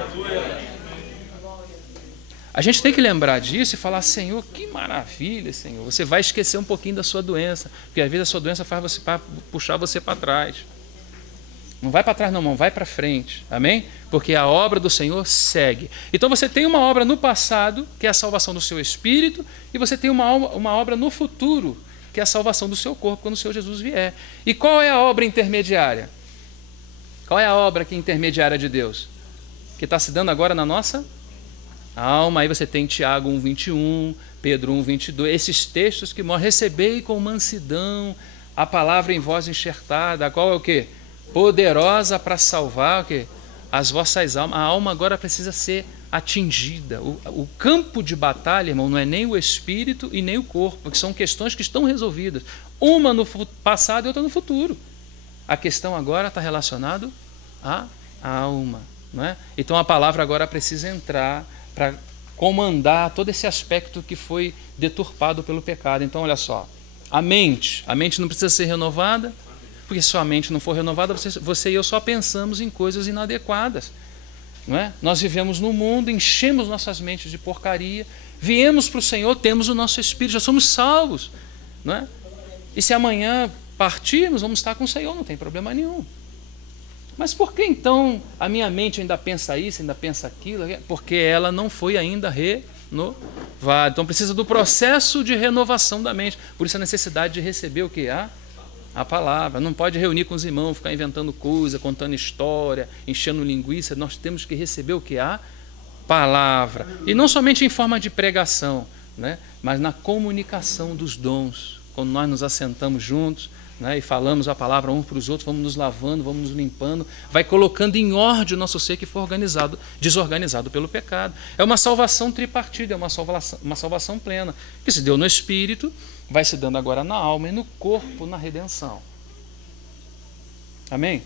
A gente tem que lembrar disso e falar, Senhor, que maravilha, Senhor. Você vai esquecer um pouquinho da sua doença, porque às vezes a sua doença faz você puxar você para trás. Não vai para trás não, vai para frente, amém? Porque a obra do Senhor segue. Então você tem uma obra no passado, que é a salvação do seu espírito, e você tem uma obra no futuro, que é a salvação do seu corpo, quando o Senhor Jesus vier. E qual é a obra intermediária? Qual é a obra que é intermediária de Deus? Que está se dando agora na nossa alma. Aí você tem Tiago 1:21, Pedro 1:22, esses textos que mostram, recebei com mansidão a palavra em vós enxertada, a qual é o quê? Poderosa para salvar o quê? As vossas almas. A alma agora precisa ser atingida. O campo de batalha, irmão, não é nem o espírito e nem o corpo, que são questões que estão resolvidas. Uma no passado e outra no futuro. A questão agora está relacionada à alma. Não é? Então a palavra agora precisa entrar para comandar todo esse aspecto que foi deturpado pelo pecado. Então, olha só, a mente não precisa ser renovada, porque se a mente não for renovada, você e eu só pensamos em coisas inadequadas. Não é? Nós vivemos no mundo, enchemos nossas mentes de porcaria, viemos para o Senhor, temos o nosso espírito, já somos salvos. não é? E se amanhã partirmos, vamos estar com o Senhor, não tem problema nenhum. Mas por que então a minha mente ainda pensa isso, ainda pensa aquilo? Porque ela não foi ainda renovada. Então precisa do processo de renovação da mente. Por isso a necessidade de receber o que? A palavra. Não pode reunir com os irmãos, ficar inventando coisa, contando história, enchendo linguiça. Nós temos que receber o que? A palavra. E não somente em forma de pregação, né? Mas na comunicação dos dons. Quando nós nos assentamos juntos, né, e falamos a palavra uns para os outros, vamos nos lavando, vamos nos limpando, vai colocando em ordem o nosso ser que foi desorganizado pelo pecado. É uma salvação tripartida, é uma salvação plena, que se deu no Espírito, vai se dando agora na alma e no corpo, na redenção. Amém?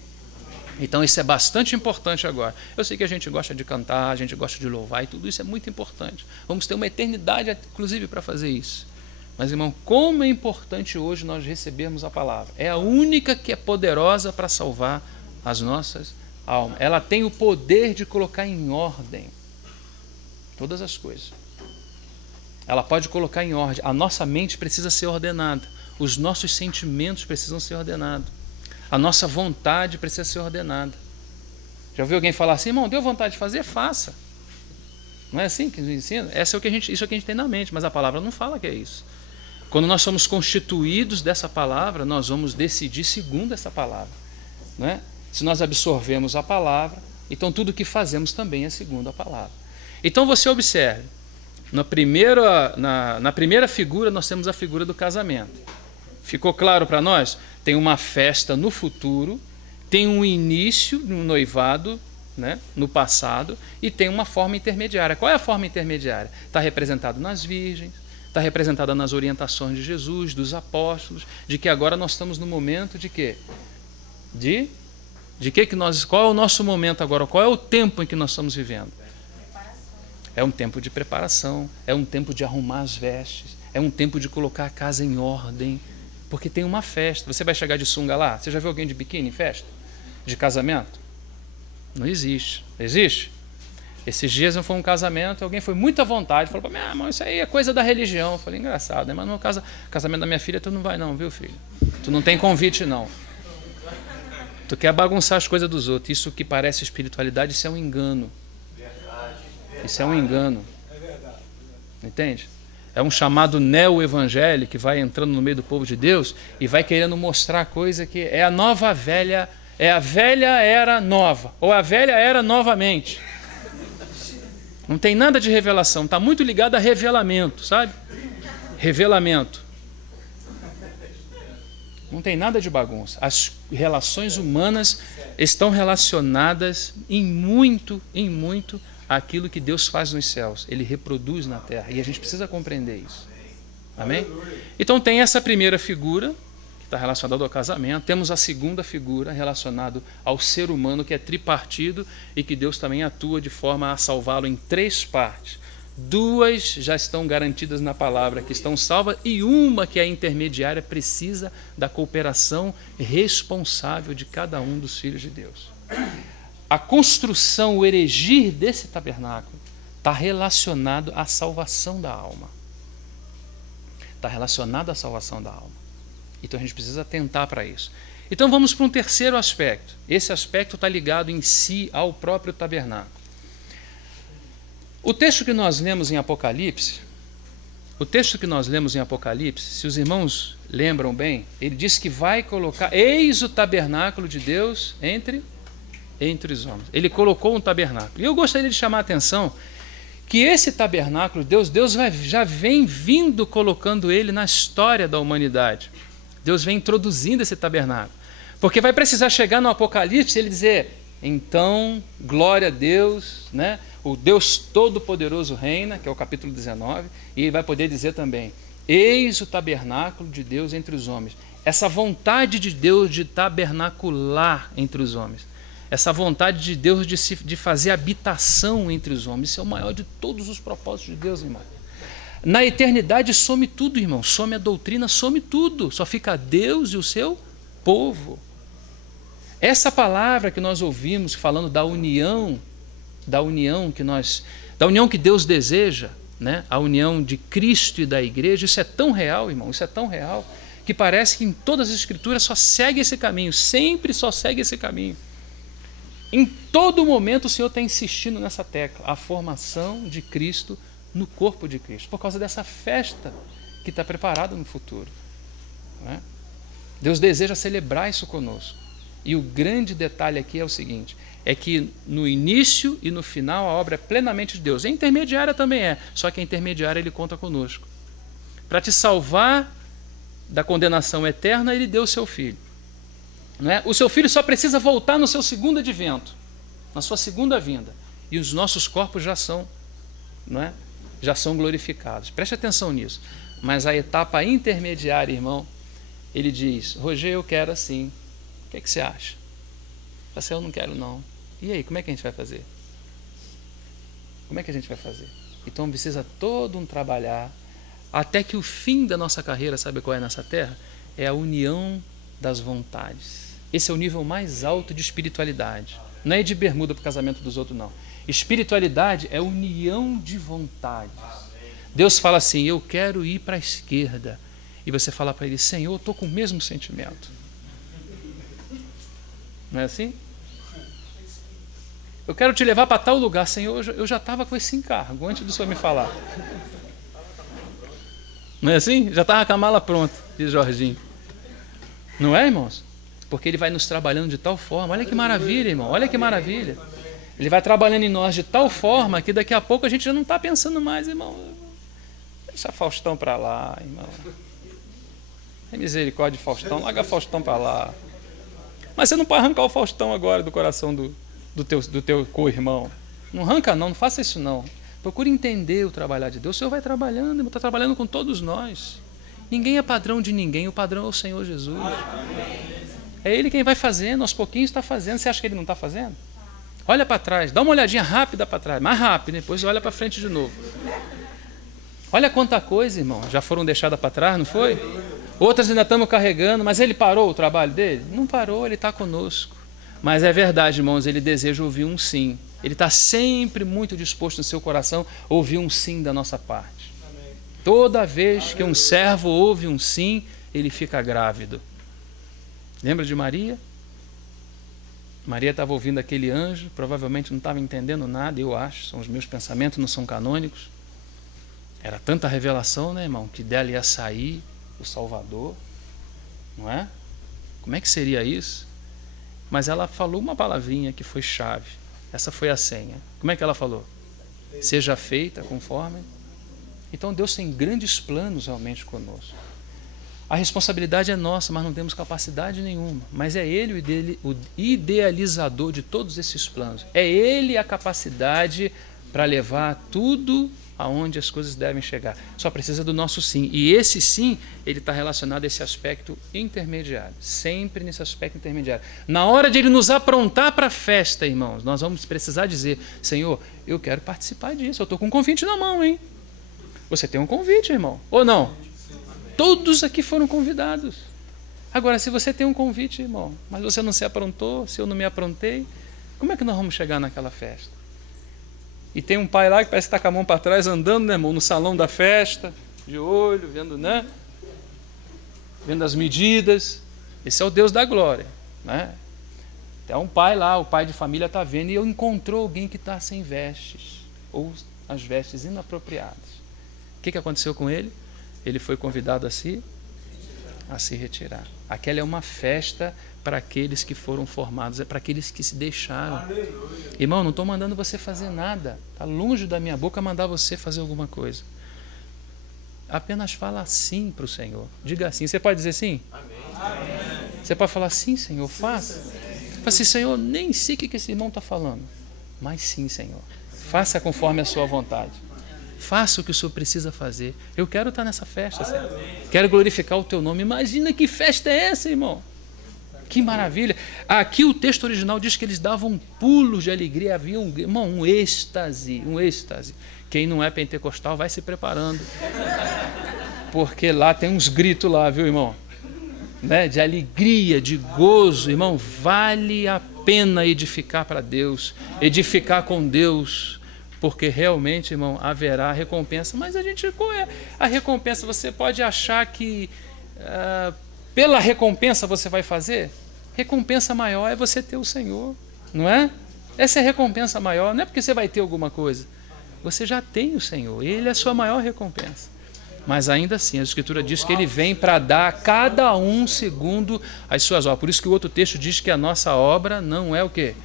Então isso é bastante importante agora. Eu sei que a gente gosta de cantar, a gente gosta de louvar, e tudo isso é muito importante. Vamos ter uma eternidade, inclusive, para fazer isso. Mas, irmão, como é importante hoje nós recebermos a palavra. É a única que é poderosa para salvar as nossas almas. Ela tem o poder de colocar em ordem todas as coisas. Ela pode colocar em ordem. A nossa mente precisa ser ordenada. Os nossos sentimentos precisam ser ordenados. A nossa vontade precisa ser ordenada. Já ouviu alguém falar assim, irmão, deu vontade de fazer? Faça. Não é assim que nos ensina? Isso é o que a gente tem na mente, mas a palavra não fala que é isso. Quando nós somos constituídos dessa palavra, nós vamos decidir segundo essa palavra. Não é? Se nós absorvemos a palavra, então tudo o que fazemos também é segundo a palavra. Então você observe, na primeira figura nós temos a figura do casamento. Ficou claro para nós? Tem uma festa no futuro, tem um início no noivado, né, no passado, e tem uma forma intermediária. Qual é a forma intermediária? Está representado nas virgens, está representada nas orientações de Jesus, dos apóstolos, de que agora nós estamos no momento de quê? Qual é o nosso momento agora? Qual é o tempo em que nós estamos vivendo? É um tempo de preparação, é um tempo de arrumar as vestes, é um tempo de colocar a casa em ordem, porque tem uma festa. Você vai chegar de sunga lá? Você já viu alguém de biquíni em festa? De casamento? Não existe. Existe? Esses dias eu fui a um casamento, alguém foi muito à vontade, falou para mim, irmão, isso aí é coisa da religião. Eu falei, engraçado, né? Mas no casamento da minha filha tu não vai não, viu, filho? Tu não tem convite não. Tu quer bagunçar as coisas dos outros. Isso que parece espiritualidade, isso é um engano. Isso é um engano. Entende? É um chamado neo-evangelho que vai entrando no meio do povo de Deus e vai querendo mostrar coisa que é a nova velha, é a velha era nova, ou a velha era novamente. Não tem nada de revelação, está muito ligado a revelamento, sabe? Revelamento. Não tem nada de bagunça. As relações humanas estão relacionadas em muito àquilo que Deus faz nos céus. Ele reproduz na terra e a gente precisa compreender isso. Amém? Então tem essa primeira figura, que está relacionada ao casamento. Temos a segunda figura relacionada ao ser humano, que é tripartido e que Deus também atua de forma a salvá-lo em 3 partes. 2 já estão garantidas na palavra, que estão salvas, e uma que é intermediária, precisa da cooperação responsável de cada um dos filhos de Deus. A construção, o erigir desse tabernáculo está relacionado à salvação da alma. Está relacionado à salvação da alma. Então a gente precisa atentar para isso. Então vamos para um terceiro aspecto. Esse aspecto está ligado em si ao próprio tabernáculo. O texto que nós lemos em Apocalipse, se os irmãos lembram bem, ele diz que vai colocar, eis o tabernáculo de Deus entre os homens. Ele colocou um tabernáculo. E eu gostaria de chamar a atenção que esse tabernáculo, Deus já vem vindo colocando ele na história da humanidade. Deus vem introduzindo esse tabernáculo. Porque vai precisar chegar no Apocalipse e ele dizer, então, glória a Deus, né? O Deus Todo-Poderoso reina, que é o capítulo 19, e ele vai poder dizer também, eis o tabernáculo de Deus entre os homens. Essa vontade de Deus de tabernacular entre os homens, essa vontade de Deus de fazer habitação entre os homens, isso é o maior de todos os propósitos de Deus, irmão. Na eternidade some tudo, irmão, some a doutrina, some tudo, só fica Deus e o seu povo. Essa palavra que nós ouvimos falando da união que Deus deseja, né? A união de Cristo e da igreja, isso é tão real, irmão, isso é tão real, que parece que em todas as escrituras só segue esse caminho, sempre só segue esse caminho. Em todo momento o Senhor está insistindo nessa tecla, a formação de Cristo no corpo de Cristo, por causa dessa festa que está preparada no futuro, né? Deus deseja celebrar isso conosco. E o grande detalhe aqui é o seguinte, é que no início e no final a obra é plenamente de Deus. A intermediária também é, só que a intermediária ele conta conosco. Para te salvar da condenação eterna, ele deu o seu Filho. Não é? O seu Filho só precisa voltar no seu segundo advento, na sua segunda vinda. E os nossos corpos já são, não é? Já são glorificados. Preste atenção nisso. Mas a etapa intermediária, irmão, ele diz, Roger, eu quero assim. O que é que você acha? Eu não quero não. E aí, como é que a gente vai fazer? Como é que a gente vai fazer? Então precisa todo um trabalhar, até que o fim da nossa carreira, sabe qual é nessa terra? É a união das vontades. Esse é o nível mais alto de espiritualidade. Não é de bermuda para o casamento dos outros, não. Espiritualidade é união de vontades. Deus fala assim, eu quero ir para a esquerda. E você fala para ele, Senhor, eu estou com o mesmo sentimento. Não é assim? Eu quero te levar para tal lugar, Senhor, eu já estava com esse encargo antes do Senhor me falar. Não é assim? Já estava com a mala pronta, diz Jorginho. Não é, irmãos? Porque ele vai nos trabalhando de tal forma. Olha que maravilha, irmão, olha que maravilha. Ele vai trabalhando em nós de tal forma que daqui a pouco a gente já não está pensando mais, irmão. Deixa Faustão para lá, irmão. Tem misericórdia de Faustão, larga Faustão para lá. Mas você não pode arrancar o Faustão agora do coração do teu co-irmão. Não arranca não, não faça isso não. Procure entender o trabalhar de Deus. O Senhor vai trabalhando, está trabalhando com todos nós. Ninguém é padrão de ninguém, o padrão é o Senhor Jesus. É Ele quem vai fazendo, aos pouquinhos está fazendo. Você acha que Ele não está fazendo? Olha para trás, dá uma olhadinha rápida para trás, mais rápido, depois olha para frente de novo. Olha quanta coisa, irmão, já foram deixadas para trás, não foi? Outras ainda estamos carregando, mas ele parou o trabalho dele? Não parou, ele está conosco. Mas é verdade, irmãos, ele deseja ouvir um sim. Ele está sempre muito disposto no seu coração a ouvir um sim da nossa parte. Amém. Toda vez que um servo ouve um sim, ele fica grávido. Lembra de Maria? Maria estava ouvindo aquele anjo, provavelmente não estava entendendo nada, eu acho, são os meus pensamentos, não são canônicos. Era tanta revelação, né, irmão, que dela ia sair o Salvador, não é? Como é que seria isso? Mas ela falou uma palavrinha que foi chave. Essa foi a senha. Como é que ela falou? Seja feita conforme. Então Deus tem grandes planos realmente conosco. A responsabilidade é nossa, mas não temos capacidade nenhuma. Mas é Ele o idealizador de todos esses planos. É Ele a capacidade para levar tudo aonde as coisas devem chegar. Só precisa do nosso sim. E esse sim, ele está relacionado a esse aspecto intermediário. Sempre nesse aspecto intermediário. Na hora de Ele nos aprontar para a festa, irmãos, nós vamos precisar dizer, Senhor, eu quero participar disso. Eu estou com um convite na mão, hein? Você tem um convite, irmão? Ou não? Todos aqui foram convidados. Agora, se você tem um convite, irmão, mas você não se aprontou, se eu não me aprontei, como é que nós vamos chegar naquela festa? E tem um pai lá que parece que está com a mão para trás, andando, né, irmão, no salão da festa, de olho, vendo, né? Vendo as medidas. Esse é o Deus da glória, né? Tem um pai lá, o pai de família está vendo, e encontrou alguém que está sem vestes, ou as vestes inapropriadas. O que aconteceu com ele? Ele foi convidado a se retirar. Aquela é uma festa para aqueles que foram formados, é para aqueles que se deixaram. Aleluia. Irmão, não estou mandando você fazer nada. Está longe da minha boca mandar você fazer alguma coisa. Apenas fala sim para o Senhor. Diga sim. Você pode dizer sim? Amém. Você pode falar sim, Senhor, faça. Fala assim, Senhor, nem sei o que esse irmão está falando. Mas sim, Senhor. Faça conforme a sua vontade. Faça o que o Senhor precisa fazer. Eu quero estar nessa festa, Senhor. Quero glorificar o Teu nome. Imagina que festa é essa, irmão. Que maravilha. Aqui o texto original diz que eles davam pulos de alegria. Havia um êxtase, um êxtase. Quem não é pentecostal vai se preparando. Porque lá tem uns gritos lá, viu, irmão? Né? De alegria, de gozo. Irmão, vale a pena edificar para Deus. Edificar com Deus. porque realmente, irmão, haverá recompensa. Mas a gente, qual é a recompensa? Você pode achar que pela recompensa você vai fazer? Recompensa maior é você ter o Senhor, não é? Essa é a recompensa maior, não é porque você vai ter alguma coisa. Você já tem o Senhor, Ele é a sua maior recompensa. Mas ainda assim, a Escritura diz que Ele vem para dar a cada um segundo as suas obras. Por isso que o outro texto diz que a nossa obra não é o quê?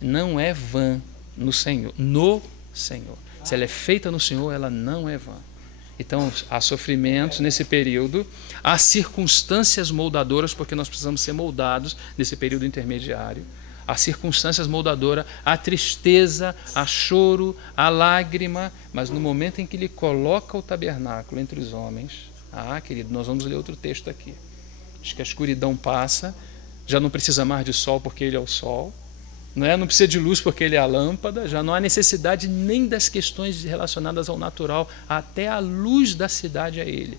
Não é vã no Senhor. No Senhor. Se ela é feita no Senhor, ela não é vã. Então, há sofrimentos nesse período, há circunstâncias moldadoras, porque nós precisamos ser moldados nesse período intermediário. Há circunstâncias moldadoras, há tristeza, há choro, há lágrima, mas no momento em que Ele coloca o tabernáculo entre os homens, querido, nós vamos ler outro texto aqui. Diz que a escuridão passa, já não precisa mais de sol porque Ele é o sol, não precisa de luz porque Ele é a lâmpada, já não há necessidade nem das questões relacionadas ao natural, até a luz da cidade é Ele.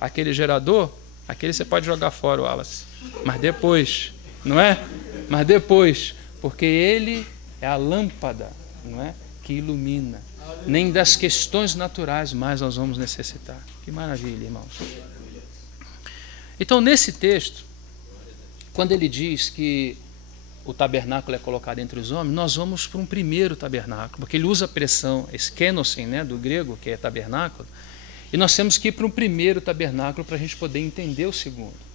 Aquele gerador, aquele você pode jogar fora, Wallace, mas depois, não é? Mas depois, porque Ele é a lâmpada, não é? Que ilumina. Nem das questões naturais mais nós vamos necessitar. Que maravilha, irmãos. Então, nesse texto, quando ele diz que o tabernáculo é colocado entre os homens, nós vamos para um primeiro tabernáculo, porque ele usa a expressão skenosen, né, do grego, que é tabernáculo, e nós temos que ir para um primeiro tabernáculo para a gente poder entender o segundo.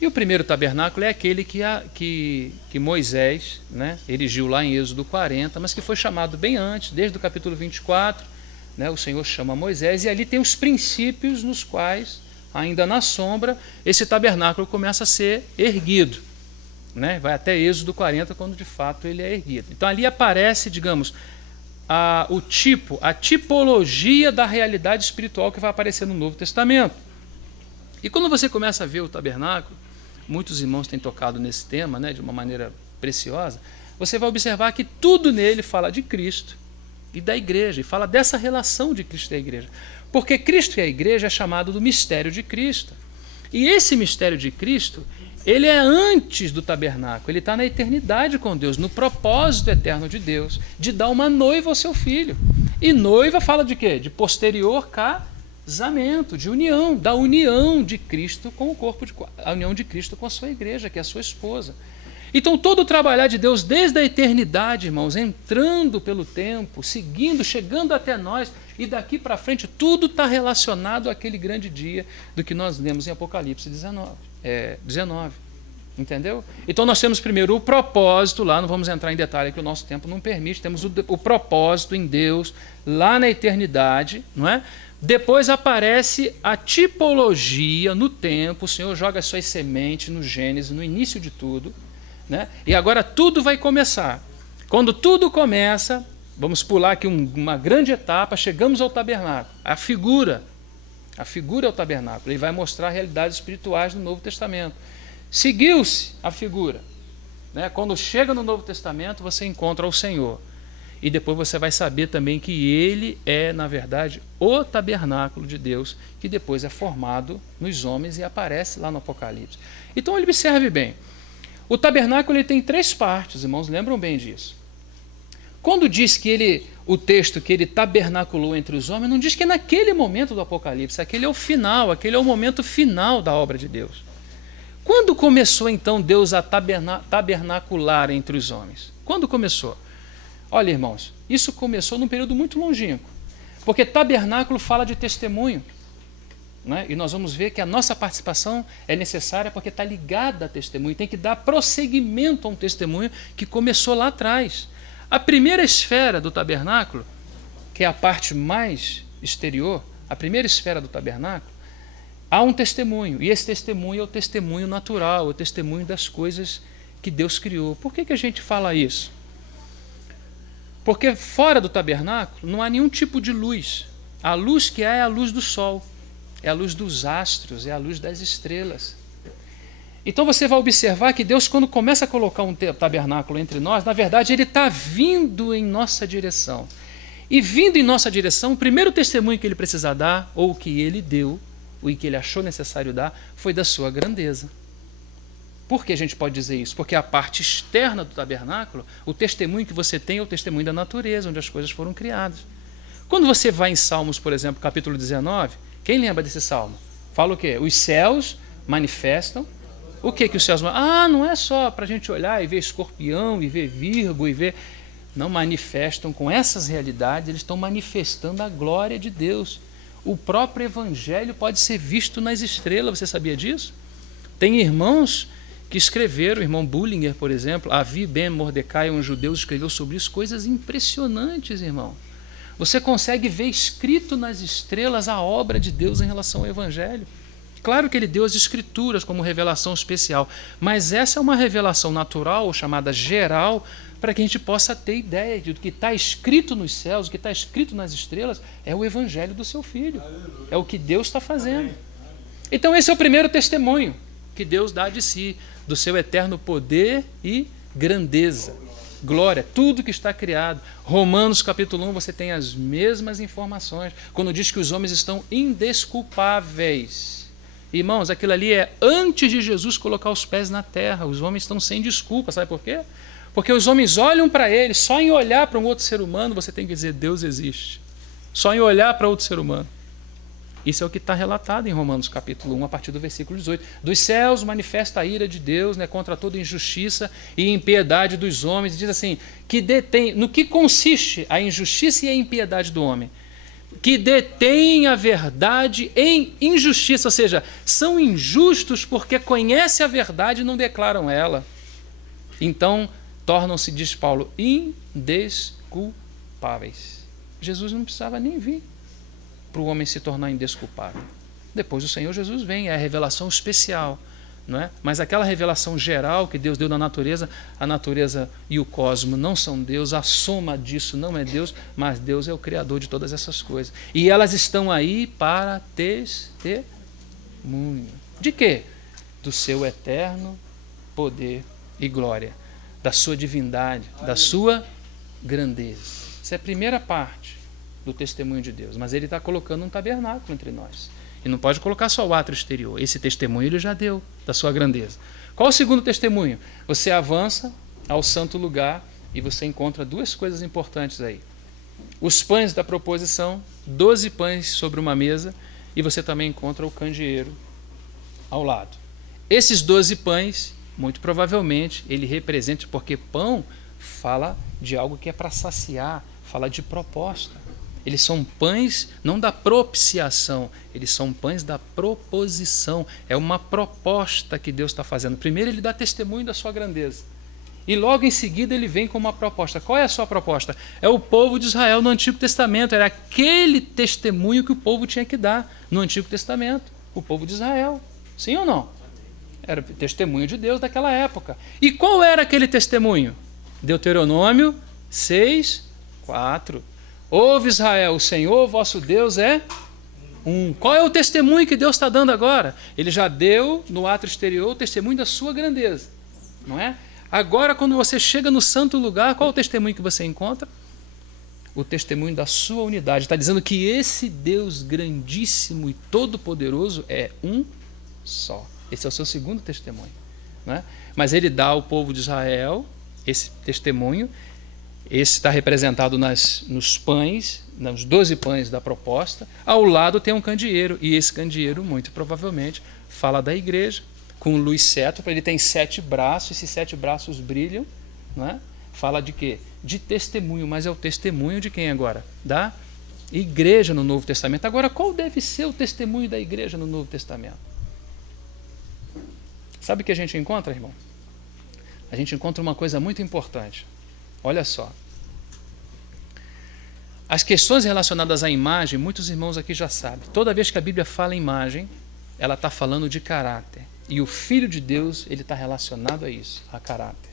E o primeiro tabernáculo é aquele que Moisés, né, erigiu lá em Êxodo 40, mas que foi chamado bem antes, desde o capítulo 24, né, o Senhor chama Moisés, e ali tem os princípios nos quais, ainda na sombra, esse tabernáculo começa a ser erguido. Né? Vai até Êxodo 40, quando de fato ele é erguido. Então ali aparece, digamos, a tipologia da realidade espiritual que vai aparecer no Novo Testamento. E quando você começa a ver o tabernáculo, muitos irmãos têm tocado nesse tema, né, de uma maneira preciosa, você vai observar que tudo nele fala de Cristo e da igreja, e fala dessa relação de Cristo e da igreja. Porque Cristo e a igreja é chamado do mistério de Cristo. E esse mistério de Cristo, ele é antes do tabernáculo, ele está na eternidade com Deus, no propósito eterno de Deus, de dar uma noiva ao seu filho. E noiva fala de quê? De posterior casamento, de união, da união de Cristo com o corpo, a união de Cristo com a sua igreja, que é a sua esposa. Então todo o trabalhar de Deus desde a eternidade, irmãos, entrando pelo tempo, seguindo, chegando até nós, e daqui para frente tudo está relacionado àquele grande dia do que nós lemos em Apocalipse 19. Entendeu? Então nós temos primeiro o propósito lá, não vamos entrar em detalhe que o nosso tempo não permite, temos o propósito em Deus lá na eternidade, não é? Depois aparece a tipologia no tempo, o Senhor joga as suas sementes no Gênesis, no início de tudo, né? E agora tudo vai começar. Quando tudo começa, vamos pular aqui uma grande etapa, chegamos ao tabernáculo. A figura é o tabernáculo, ele vai mostrar realidades espirituais do Novo Testamento. Seguiu-se a figura, né? Quando chega no Novo Testamento, você encontra o Senhor. E depois você vai saber também que Ele é, na verdade, o tabernáculo de Deus, que depois é formado nos homens e aparece lá no Apocalipse. Então, ele observe bem. O tabernáculo ele tem 3 partes, irmãos, lembram bem disso. Quando diz que o texto que ele tabernaculou entre os homens, não diz que é naquele momento do Apocalipse, aquele é o final, aquele é o momento final da obra de Deus. Quando começou então Deus a tabernacular entre os homens? Quando começou? Olha, irmãos, isso começou num período muito longínquo, porque tabernáculo fala de testemunho, né? E nós vamos ver que a nossa participação é necessária porque está ligada a testemunho, tem que dar prosseguimento a um testemunho que começou lá atrás. A primeira esfera do tabernáculo, que é a parte mais exterior, a primeira esfera do tabernáculo, há um testemunho, e esse testemunho é o testemunho natural, é o testemunho das coisas que Deus criou. Por que a gente fala isso? Porque fora do tabernáculo não há nenhum tipo de luz. A luz que há é a luz do sol, é a luz dos astros, é a luz das estrelas. Então você vai observar que Deus, quando começa a colocar um tabernáculo entre nós, na verdade ele está vindo em nossa direção. E vindo em nossa direção, o primeiro testemunho que ele precisa dar, ou que ele deu, ou que ele achou necessário dar, foi da sua grandeza. Por que a gente pode dizer isso? Porque a parte externa do tabernáculo, o testemunho que você tem é o testemunho da natureza, onde as coisas foram criadas. Quando você vai em Salmos, por exemplo, capítulo 19, quem lembra desse salmo? Fala o quê? Os céus manifestam. O que os céus manifestam? Ah, não é só para a gente olhar e ver escorpião, e ver Virgo, e ver... Não manifestam com essas realidades, eles estão manifestando a glória de Deus. O próprio evangelho pode ser visto nas estrelas, você sabia disso? Tem irmãos que escreveram, o irmão Bullinger, por exemplo, Avi Ben Mordecai, um judeu, escreveu sobre isso, coisas impressionantes, irmão. Você consegue ver escrito nas estrelas a obra de Deus em relação ao evangelho. Claro que ele deu as escrituras como revelação especial, mas essa é uma revelação natural, chamada geral, para que a gente possa ter ideia de que o que está escrito nos céus, o que está escrito nas estrelas, é o evangelho do seu Filho. É o que Deus está fazendo. Então esse é o primeiro testemunho que Deus dá de si, do seu eterno poder e grandeza. Glória, tudo que está criado. Romanos capítulo 1, você tem as mesmas informações, quando diz que os homens estão indesculpáveis. Irmãos, aquilo ali é antes de Jesus colocar os pés na terra. Os homens estão sem desculpa, sabe por quê? Porque os homens olham para ele, só em olhar para um outro ser humano, você tem que dizer, Deus existe. Só em olhar para outro ser humano. Isso é o que está relatado em Romanos capítulo 1, a partir do versículo 18. Dos céus manifesta a ira de Deus, né, contra toda injustiça e impiedade dos homens. E diz assim, que detém, no que consiste a injustiça e a impiedade do homem? Que detêm a verdade em injustiça, ou seja, são injustos porque conhecem a verdade e não declaram ela. Então, tornam-se, diz Paulo, indesculpáveis. Jesus não precisava nem vir para o homem se tornar indesculpável. Depois o Senhor Jesus vem, é a revelação especial, não é? Mas aquela revelação geral que Deus deu da natureza, a natureza e o cosmos não são Deus, a soma disso não é Deus, mas Deus é o Criador de todas essas coisas. E elas estão aí para testemunho. De quê? Do seu eterno poder e glória, da sua divindade, da sua grandeza. Essa é a primeira parte do testemunho de Deus, mas ele está colocando um tabernáculo entre nós. E não pode colocar só o átrio exterior. Esse testemunho ele já deu da sua grandeza. Qual o segundo testemunho? Você avança ao santo lugar e você encontra duas coisas importantes aí. Os pães da proposição, 12 pães sobre uma mesa, e você também encontra o candeeiro ao lado. Esses 12 pães, muito provavelmente, ele representa, porque pão fala de algo que é para saciar, fala de proposta. Eles são pães não da propiciação, eles são pães da proposição. É uma proposta que Deus está fazendo. Primeiro ele dá testemunho da sua grandeza. E logo em seguida ele vem com uma proposta. Qual é a sua proposta? É o povo de Israel no Antigo Testamento. Era aquele testemunho que o povo tinha que dar no Antigo Testamento. O povo de Israel. Sim ou não? Era o testemunho de Deus daquela época. E qual era aquele testemunho? Deuteronômio 6:4. Ouve Israel, o Senhor vosso Deus é um. Qual é o testemunho que Deus está dando agora? Ele já deu no átrio exterior o testemunho da sua grandeza, não é? Agora, quando você chega no santo lugar, qual é o testemunho que você encontra? O testemunho da sua unidade. Está dizendo que esse Deus grandíssimo e todo-poderoso é um só. Esse é o seu segundo testemunho, não é? Mas ele dá ao povo de Israel esse testemunho. Esse está representado nos pães, nos 12 pães da proposta. Ao lado tem um candeeiro, e esse candeeiro, muito provavelmente, fala da igreja, com luz cétupla. Ele tem 7 braços, esses 7 braços brilham, não é? Fala de quê? De testemunho, mas é o testemunho de quem agora? Da igreja no Novo Testamento. Agora, qual deve ser o testemunho da igreja no Novo Testamento? Sabe o que a gente encontra, irmão? A gente encontra uma coisa muito importante. Olha só. As questões relacionadas à imagem, muitos irmãos aqui já sabem. Toda vez que a Bíblia fala em imagem, ela está falando de caráter. E o Filho de Deus, ele está relacionado a isso, a caráter.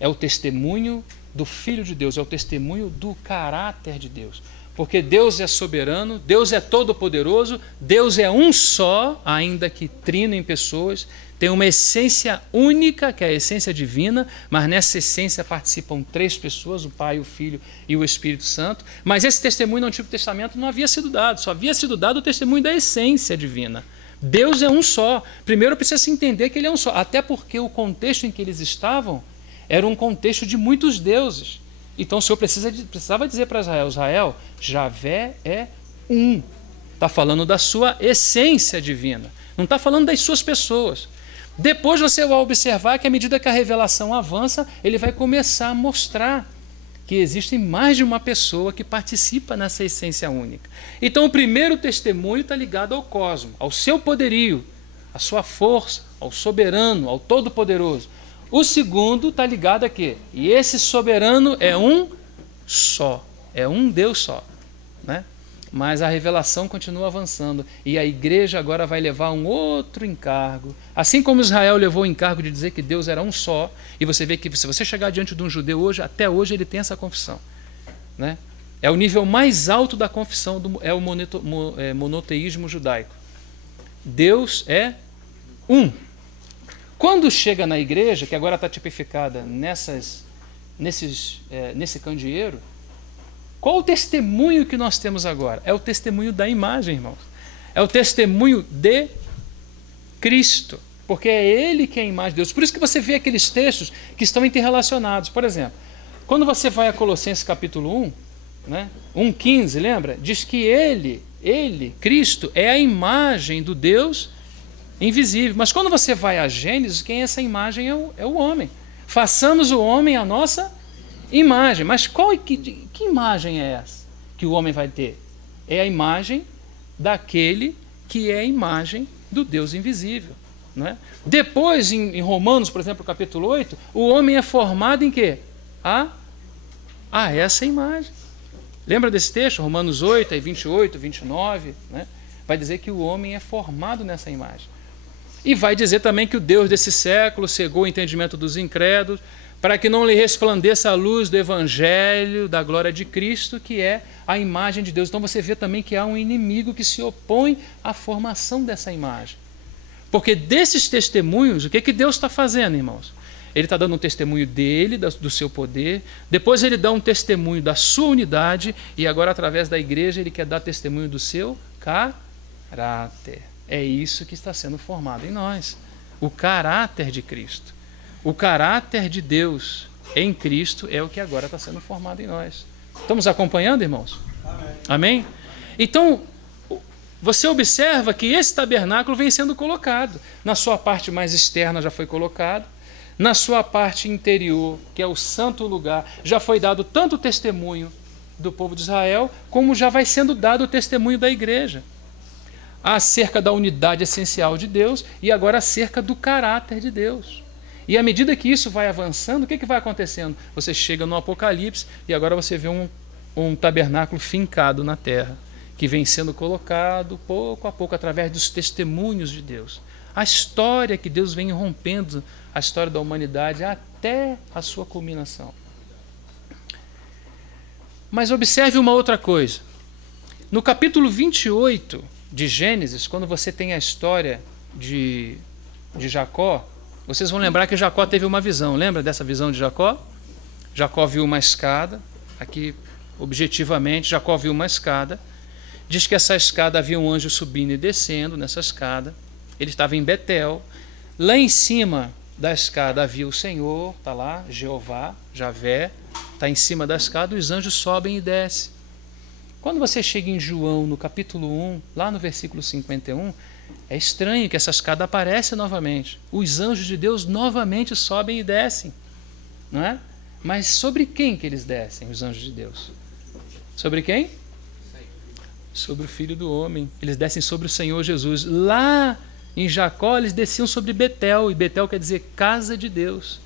É o testemunho do Filho de Deus, é o testemunho do caráter de Deus. Porque Deus é soberano, Deus é todo-poderoso, Deus é um só, ainda que trino em pessoas, tem uma essência única, que é a essência divina, mas nessa essência participam 3 pessoas, o Pai, o Filho e o Espírito Santo. Mas esse testemunho no Antigo Testamento não havia sido dado, só havia sido dado o testemunho da essência divina. Deus é um só. Primeiro precisa se entender que ele é um só. Até porque o contexto em que eles estavam era um contexto de muitos deuses. Então o Senhor precisava dizer para Israel, Israel, Javé é um. Está falando da sua essência divina. Não está falando das suas pessoas. Depois você vai observar que à medida que a revelação avança, ele vai começar a mostrar que existe mais de uma pessoa que participa nessa essência única. Então o primeiro testemunho está ligado ao cosmos, ao seu poderio, à sua força, ao soberano, ao todo-poderoso. O segundo está ligado a quê? E esse soberano é um só, é um Deus só, né? Mas a revelação continua avançando e a igreja agora vai levar um outro encargo. Assim como Israel levou o encargo de dizer que Deus era um só, e você vê que se você chegar diante de um judeu hoje, até hoje ele tem essa confissão, né? É o nível mais alto da confissão, é o monoteísmo judaico. Deus é um. Quando chega na igreja, que agora está tipificada nesse candeeiro, qual o testemunho que nós temos agora? É o testemunho da imagem, irmãos. É o testemunho de Cristo, porque é Ele que é a imagem de Deus. Por isso que você vê aqueles textos que estão interrelacionados. Por exemplo, quando você vai a Colossenses capítulo 1, né, 1,15, lembra? Diz que Ele, Cristo, é a imagem do Deus invisível. Mas quando você vai a Gênesis, quem é essa imagem é o homem. Façamos o homem a nossa imagem. Mas que imagem é essa que o homem vai ter? É a imagem daquele que é a imagem do Deus invisível, não é? Depois, em Romanos, por exemplo, capítulo 8, o homem é formado em quê? Essa imagem. Lembra desse texto? Romanos 8, 28, 29, né? Vai dizer que o homem é formado nessa imagem. E vai dizer também que o Deus desse século cegou o entendimento dos incrédulos, para que não lhe resplandeça a luz do Evangelho, da glória de Cristo, que é a imagem de Deus. Então você vê também que há um inimigo que se opõe à formação dessa imagem. Porque desses testemunhos, o que Deus está fazendo, irmãos? Ele está dando um testemunho dele, do seu poder, depois ele dá um testemunho da sua unidade, e agora, através da igreja, ele quer dar testemunho do seu caráter. É isso que está sendo formado em nós, o caráter de Cristo. O caráter de Deus em Cristo é o que agora está sendo formado em nós. Estamos acompanhando, irmãos? Amém. Amém? Então, você observa que esse tabernáculo vem sendo colocado. Na sua parte mais externa já foi colocado. Na sua parte interior, que é o santo lugar, já foi dado tanto o testemunho do povo de Israel, como já vai sendo dado o testemunho da igreja. Acerca da unidade essencial de Deus e agora acerca do caráter de Deus. E à medida que isso vai avançando, o que vai acontecendo? Você chega no Apocalipse e agora você vê um tabernáculo fincado na terra, que vem sendo colocado pouco a pouco através dos testemunhos de Deus. A história que Deus vem rompendo, a história da humanidade até a sua culminação. Mas observe uma outra coisa. No capítulo 28 de Gênesis, quando você tem a história de Jacó, vocês vão lembrar que Jacó teve uma visão. Lembra dessa visão de Jacó? Jacó viu uma escada. Aqui, objetivamente, Jacó viu uma escada. Diz que essa escada havia um anjo subindo e descendo nessa escada. Ele estava em Betel. Lá em cima da escada havia o Senhor, está lá, Jeová, Javé, está em cima da escada, os anjos sobem e descem. Quando você chega em João, no capítulo 1, lá no versículo 51, é estranho que essa escada aparece novamente. Os anjos de Deus novamente sobem e descem, não é? Mas sobre quem que eles descem, os anjos de Deus? Sobre quem? Sobre o Filho do Homem. Eles descem sobre o Senhor Jesus. Lá em Jacó, eles desciam sobre Betel, e Betel quer dizer casa de Deus.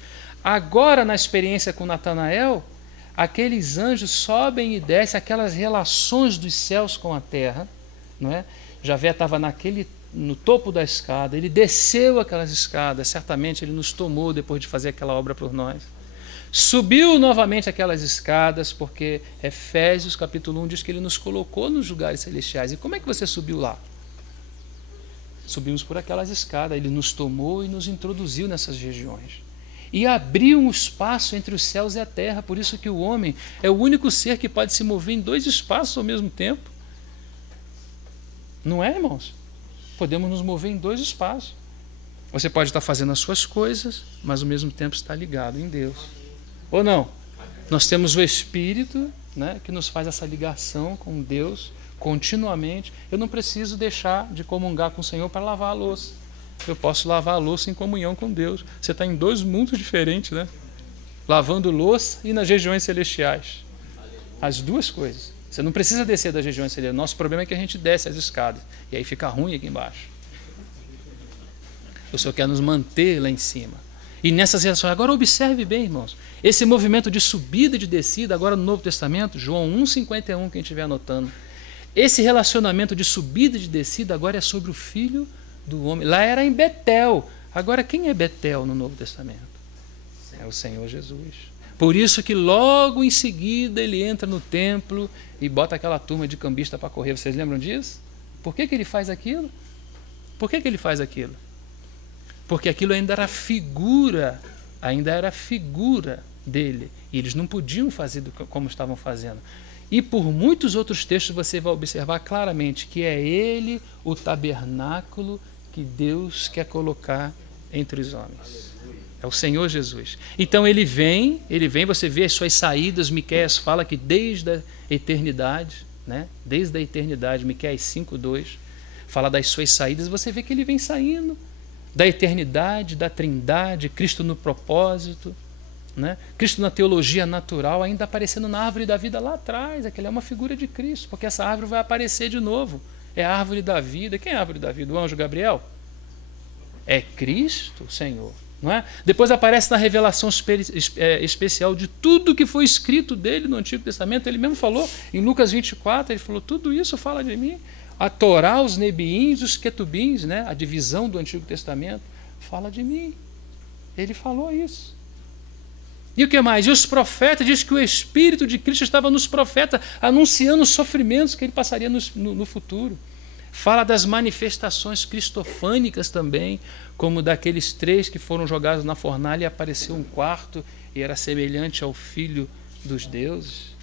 Agora, na experiência com Natanael, aqueles anjos sobem e descem, aquelas relações dos céus com a terra, não é? Javé estava no topo da escada, ele desceu aquelas escadas, certamente ele nos tomou depois de fazer aquela obra por nós. Subiu novamente aquelas escadas, porque Efésios capítulo 1 diz que ele nos colocou nos lugares celestiais. E como é que você subiu lá? Subimos por aquelas escadas, ele nos tomou e nos introduziu nessas regiões. E abriu um espaço entre os céus e a terra, por isso que o homem é o único ser que pode se mover em dois espaços ao mesmo tempo. Não é, irmãos? podemos nos mover em dois espaços. Você pode estar fazendo as suas coisas, mas ao mesmo tempo está ligado em Deus. Ou não? Nós temos o Espírito, né, que nos faz essa ligação com Deus continuamente. Eu não preciso deixar de comungar com o Senhor para lavar a louça. Eu posso lavar a louça em comunhão com Deus. Você está em dois mundos diferentes, né? Lavando louça e nas regiões celestiais. As duas coisas. Você não precisa descer das regiões celestiais. Nosso problema é que a gente desce as escadas. E aí fica ruim aqui embaixo. O Senhor quer nos manter lá em cima. E nessas relações, agora observe bem, irmãos, esse movimento de subida e de descida, agora no Novo Testamento, João 1,51, quem estiver anotando, esse relacionamento de subida e de descida agora é sobre o Filho do Homem. Lá era em Betel. Agora quem é Betel no Novo Testamento? É o Senhor Jesus. Por isso que logo em seguida ele entra no templo e bota aquela turma de cambista para correr. Vocês lembram disso? Por que ele faz aquilo? Por que ele faz aquilo? Porque aquilo ainda era figura dele. E eles não podiam fazer como estavam fazendo. E por muitos outros textos você vai observar claramente que é ele o tabernáculo que Deus quer colocar entre os homens. É o Senhor Jesus. Então ele vem, você vê as suas saídas. Miqueias fala que desde a eternidade, né? Desde a eternidade, Miqueias 5:2, fala das suas saídas. Você vê que ele vem saindo da eternidade, da trindade, Cristo no propósito, né? Cristo na teologia natural, ainda aparecendo na árvore da vida lá atrás. Aquela é uma figura de Cristo, porque essa árvore vai aparecer de novo. É a árvore da vida. Quem é a árvore da vida? O anjo Gabriel? É Cristo, o Senhor. Não é? Depois aparece na revelação especial de tudo que foi escrito dele no Antigo Testamento. Ele mesmo falou em Lucas 24, ele falou, tudo isso fala de mim. A Torá, os Nebiins, os Quetubins, né? A divisão do Antigo Testamento, fala de mim. Ele falou isso. E o que mais? E os profetas, diz que o Espírito de Cristo estava nos profetas, anunciando os sofrimentos que ele passaria no futuro. Fala das manifestações cristofânicas também, como daqueles 3 que foram jogados na fornalha e apareceu um quarto e era semelhante ao Filho dos deuses.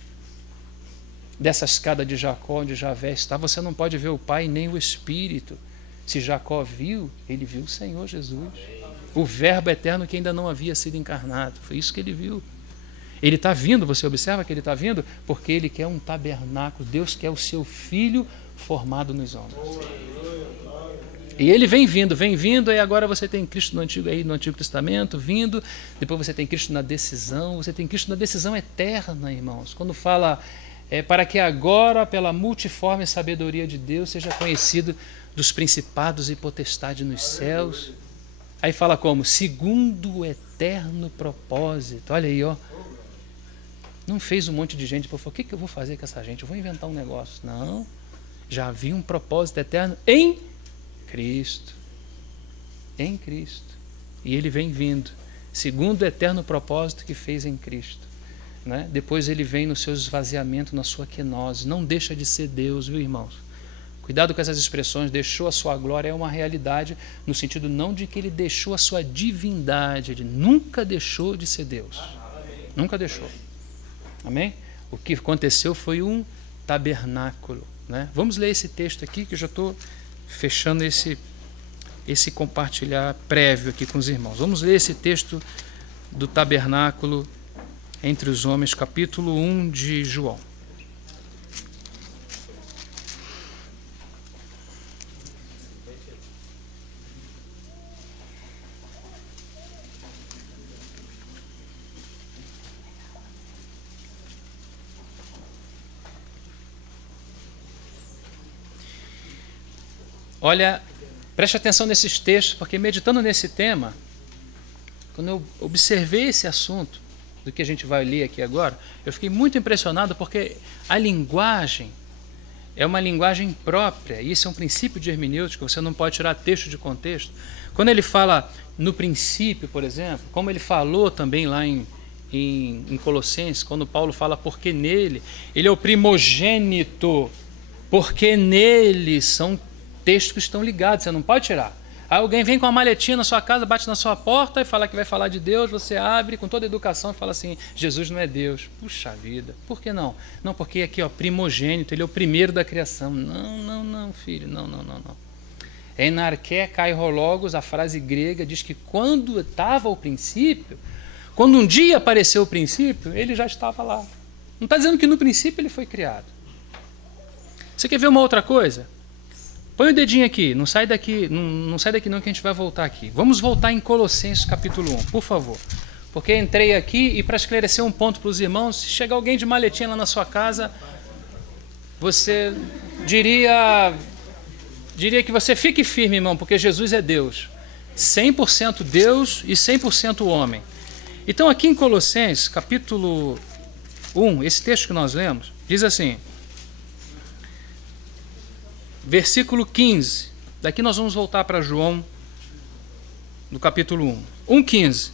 Dessa escada de Jacó, onde Javé está, você não pode ver o Pai nem o Espírito. Se Jacó viu, ele viu o Senhor Jesus. O Verbo eterno que ainda não havia sido encarnado. Foi isso que ele viu. Ele está vindo, você observa que ele está vindo? Porque ele quer um tabernáculo. Deus quer o seu Filho formado nos homens. E ele vem vindo, e agora você tem Cristo no Antigo Testamento vindo, depois você tem Cristo na decisão, você tem Cristo na decisão eterna, irmãos. Quando fala, para que agora, pela multiforme sabedoria de Deus, seja conhecido dos principados e potestades nos céus. Aí fala como? Segundo o eterno propósito. Olha aí, ó. Não fez um monte de gente para falar, o que eu vou fazer com essa gente? Eu vou inventar um negócio. Não. Já havia um propósito eterno em Cristo. Em Cristo. E ele vem vindo, segundo o eterno propósito que fez em Cristo. Né? Depois ele vem no seu esvaziamento, na sua quenose. Não deixa de ser Deus, viu, irmãos? Cuidado com essas expressões, deixou a sua glória, é uma realidade no sentido não de que ele deixou a sua divindade, ele nunca deixou de ser Deus. Nunca deixou. Amém? O que aconteceu foi um tabernáculo. Né? Vamos ler esse texto aqui, que eu já estou fechando esse compartilhar prévio aqui com os irmãos. Vamos ler esse texto do tabernáculo entre os homens, capítulo 1 de João. Olha, preste atenção nesses textos, porque meditando nesse tema, quando eu observei esse assunto, do que a gente vai ler aqui agora, eu fiquei muito impressionado, porque a linguagem é uma linguagem própria, e isso é um princípio de hermenêutica, você não pode tirar texto de contexto. Quando ele fala no princípio, por exemplo, como ele falou também lá em Colossenses, quando Paulo fala porque nele, ele é o primogênito, porque nele são textos que estão ligados, você não pode tirar. Aí alguém vem com uma maletinha na sua casa, bate na sua porta e fala que vai falar de Deus, você abre com toda a educação e fala assim, Jesus não é Deus. Puxa vida, por que não? Não, porque aqui, ó, primogênito, ele é o primeiro da criação. Não, filho, não. Em arché kairologos, a frase grega diz que quando estava o princípio, quando um dia apareceu o princípio, ele já estava lá. Não está dizendo que no princípio ele foi criado. Você quer ver uma outra coisa? Põe o dedinho aqui, não sai daqui, não sai daqui não, que a gente vai voltar aqui. Vamos voltar em Colossenses capítulo 1, por favor. Porque entrei aqui e para esclarecer um ponto para os irmãos, se chegar alguém de maletinha lá na sua casa, você diria que você fique firme, irmão, porque Jesus é Deus. 100% Deus e 100% homem. Então aqui em Colossenses capítulo 1, esse texto que nós lemos, diz assim, versículo 15, daqui nós vamos voltar para João, no capítulo 1, 1,15,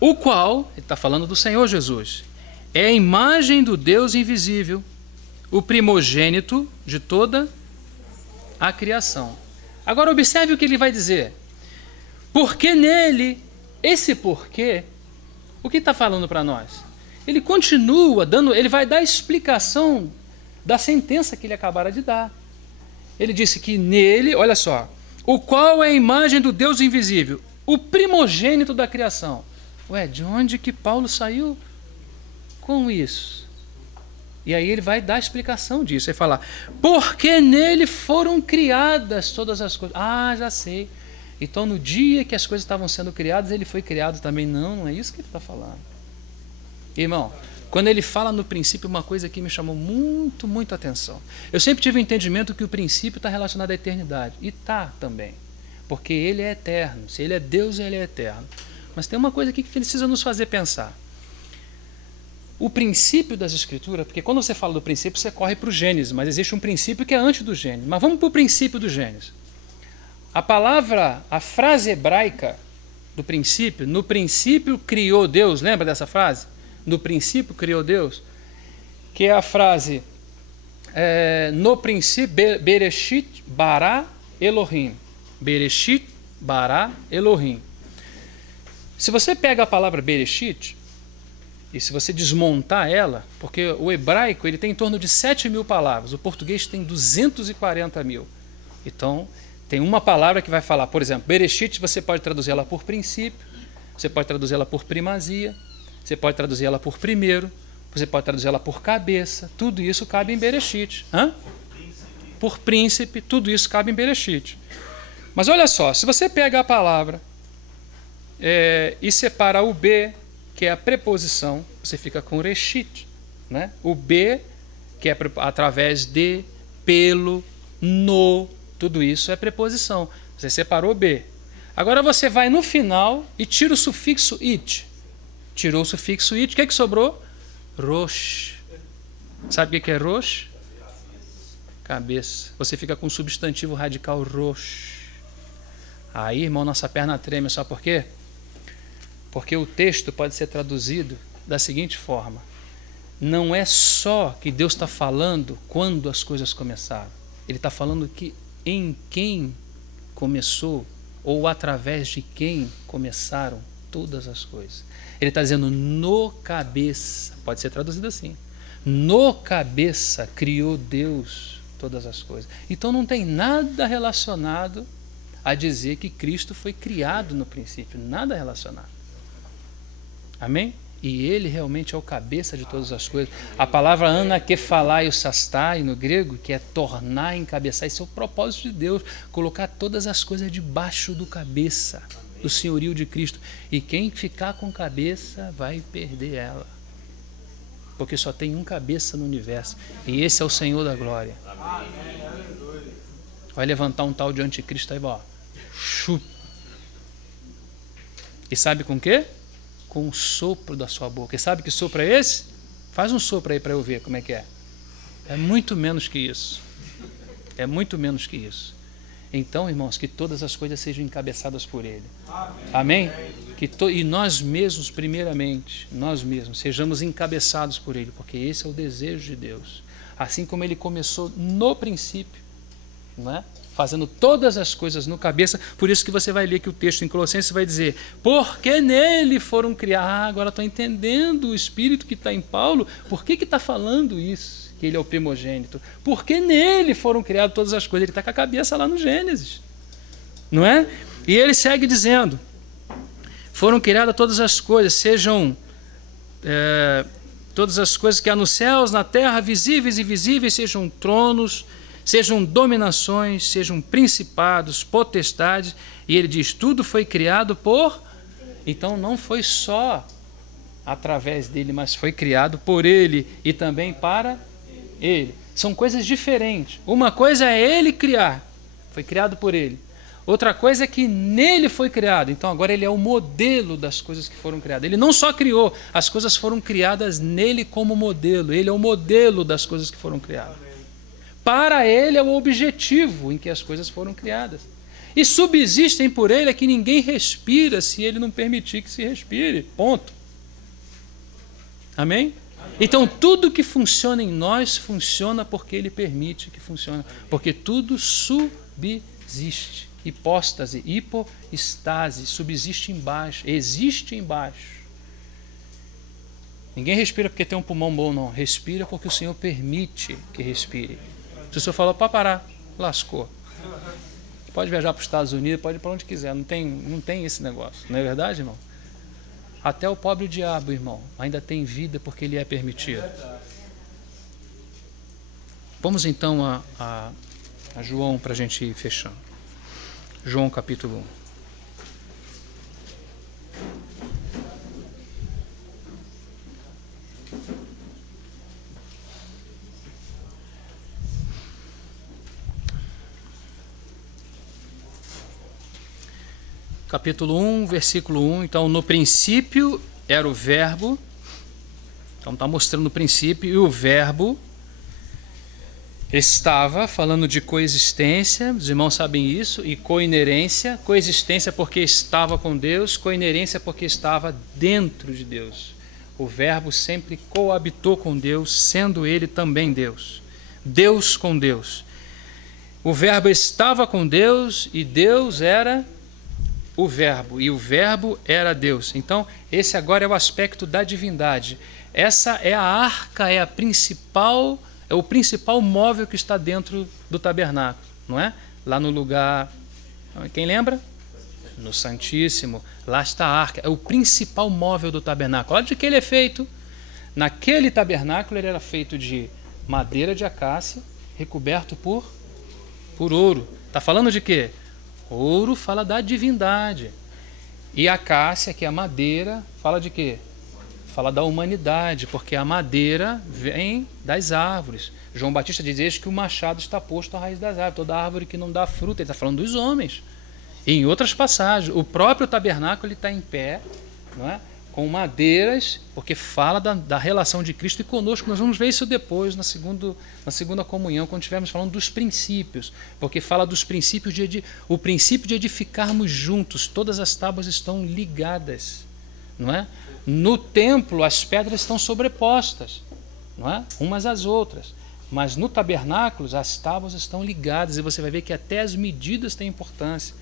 o qual, ele está falando do Senhor Jesus, é a imagem do Deus invisível, o primogênito de toda a criação. Agora observe o que ele vai dizer, porque nele, esse porquê, o que está falando para nós? Ele continua dando, ele vai dar a explicação da sentença que ele acabara de dar. Ele disse que nele, olha só, o qual é a imagem do Deus invisível, o primogênito da criação. Ué, de onde que Paulo saiu com isso? E aí ele vai dar a explicação disso. Ele fala, porque nele foram criadas todas as coisas. Ah, já sei. Então no dia que as coisas estavam sendo criadas, ele foi criado também. Não, não é isso que ele está falando. Irmão, quando ele fala no princípio, uma coisa que me chamou muito atenção. Eu sempre tive o entendimento que o princípio está relacionado à eternidade. E está também. Porque ele é eterno. Se ele é Deus, ele é eterno. Mas tem uma coisa aqui que precisa nos fazer pensar. O princípio das Escrituras, porque quando você fala do princípio, você corre para o Gênesis, mas existe um princípio que é antes do Gênesis. Mas vamos para o princípio do Gênesis. A frase hebraica do princípio, no princípio criou Deus, lembra dessa frase? No princípio criou Deus, que é a frase no princípio, Bereshit bara Elohim. Bereshit bara Elohim. Se você pega a palavra Bereshit, e se você desmontar ela, porque o hebraico ele tem em torno de 7.000 palavras, o português tem 240.000. Então, tem uma palavra que vai falar, por exemplo, Bereshit, você pode traduzir ela por princípio, você pode traduzir ela por primazia, você pode traduzir ela por primeiro, você pode traduzir ela por cabeça, tudo isso cabe em Bereshit. Por príncipe, tudo isso cabe em Bereshit. Mas olha só, se você pega a palavra e separa o B, que é a preposição, você fica com reshit, né? O B, que é através de, pelo, no, tudo isso é preposição. Você separou o B. Agora você vai no final e tira o sufixo it. Tirou o sufixo it, o que é que sobrou? Rosh. Sabe o que é rosh? Cabeça. Você fica com o substantivo radical rosh. Aí, irmão, nossa perna treme, sabe por quê? Porque o texto pode ser traduzido da seguinte forma: não é só que Deus está falando quando as coisas começaram. Ele está falando que em quem começou, ou através de quem começaram todas as coisas. Ele está dizendo no cabeça, pode ser traduzido assim, no cabeça criou Deus todas as coisas. Então não tem nada relacionado a dizer que Cristo foi criado no princípio, nada relacionado. Amém? E ele realmente é o cabeça de todas as coisas. A palavra anakephalai o sastai no grego, que é tornar, encabeçar, isso é o propósito de Deus, colocar todas as coisas debaixo do cabeça, do senhorio de Cristo. E quem ficar com cabeça vai perder ela. Porque só tem um cabeça no universo. E esse é o Senhor da glória. Vai levantar um tal de anticristo aí, ó. Chup. E sabe com o quê? Com o sopro da sua boca. E sabe que sopro é esse? Faz um sopro aí para eu ver como é que é. É muito menos que isso. É muito menos que isso. Então, irmãos, que todas as coisas sejam encabeçadas por Ele. Amém? E nós mesmos, primeiramente, nós mesmos, sejamos encabeçados por Ele, porque esse é o desejo de Deus. Assim como Ele começou no princípio, não é? Fazendo todas as coisas no cabeça. Por isso que você vai ler que o texto em Colossenses vai dizer, porque nele foram criados. Agora estou entendendo o espírito que está em Paulo. Por que está falando isso? que ele é o primogênito? Porque nele foram criadas todas as coisas. Ele está com a cabeça lá no Gênesis, não é? E ele segue dizendo, foram criadas todas as coisas, sejam todas as coisas que há nos céus, na terra, visíveis e invisíveis, sejam tronos, sejam dominações, sejam principados, potestades. E ele diz, tudo foi criado por... Então não foi só através dele, mas foi criado por ele e também para ele. São coisas diferentes. Uma coisa é ele criar, foi criado por ele. Outra coisa é que nele foi criado. Então agora ele é o modelo das coisas que foram criadas. Ele não só criou, as coisas foram criadas nele como modelo. Ele é o modelo das coisas que foram criadas. Para ele é o objetivo em que as coisas foram criadas. E subsistem por ele é que ninguém respira se ele não permitir que se respire. Ponto. Amém? Então tudo que funciona em nós funciona porque ele permite que funcione. Porque tudo subsiste. Hipóstase, hipoestase, subsiste embaixo, existe embaixo. Ninguém respira porque tem um pulmão bom, não. Respira porque o Senhor permite que respire. Se o Senhor falou para parar, lascou. Pode viajar para os Estados Unidos, pode ir para onde quiser, não tem esse negócio. Não é verdade, irmão? Até o pobre diabo, irmão, ainda tem vida porque ele é permitido. Vamos então a João para a gente ir fechando. João capítulo 1. Capítulo 1, versículo 1. Então, no princípio era o verbo. Então, está mostrando o princípio. E o verbo estava falando de coexistência. Os irmãos sabem isso. E coinerência. Coexistência porque estava com Deus. Coinerência porque estava dentro de Deus. O verbo sempre coabitou com Deus, sendo ele também Deus. Deus com Deus. O verbo estava com Deus e Deus era o verbo, e o verbo era Deus. Então, esse agora é o aspecto da divindade. Essa é a arca, é o principal móvel que está dentro do tabernáculo, não é? Lá no lugar, quem lembra? No Santíssimo, lá está a arca, é o principal móvel do tabernáculo. Olha de que ele é feito. Naquele tabernáculo ele era feito de madeira de acácia, recoberto por ouro. Está falando de quê? Ouro fala da divindade. E a acácia, que é a madeira, fala de quê? Fala da humanidade, porque a madeira vem das árvores. João Batista diz que o machado está posto à raiz das árvores. Toda árvore que não dá fruta, ele está falando dos homens. E em outras passagens, o próprio tabernáculo está em pé, não é? Com madeiras, porque fala da relação de Cristo e conosco. Nós vamos ver isso depois, na segunda comunhão, quando estivermos falando dos princípios, porque fala dos princípios o princípio de edificarmos juntos. Todas as tábuas estão ligadas, não é? No templo, as pedras estão sobrepostas, não é? Umas às outras. Mas no tabernáculo, as tábuas estão ligadas, e você vai ver que até as medidas têm importância.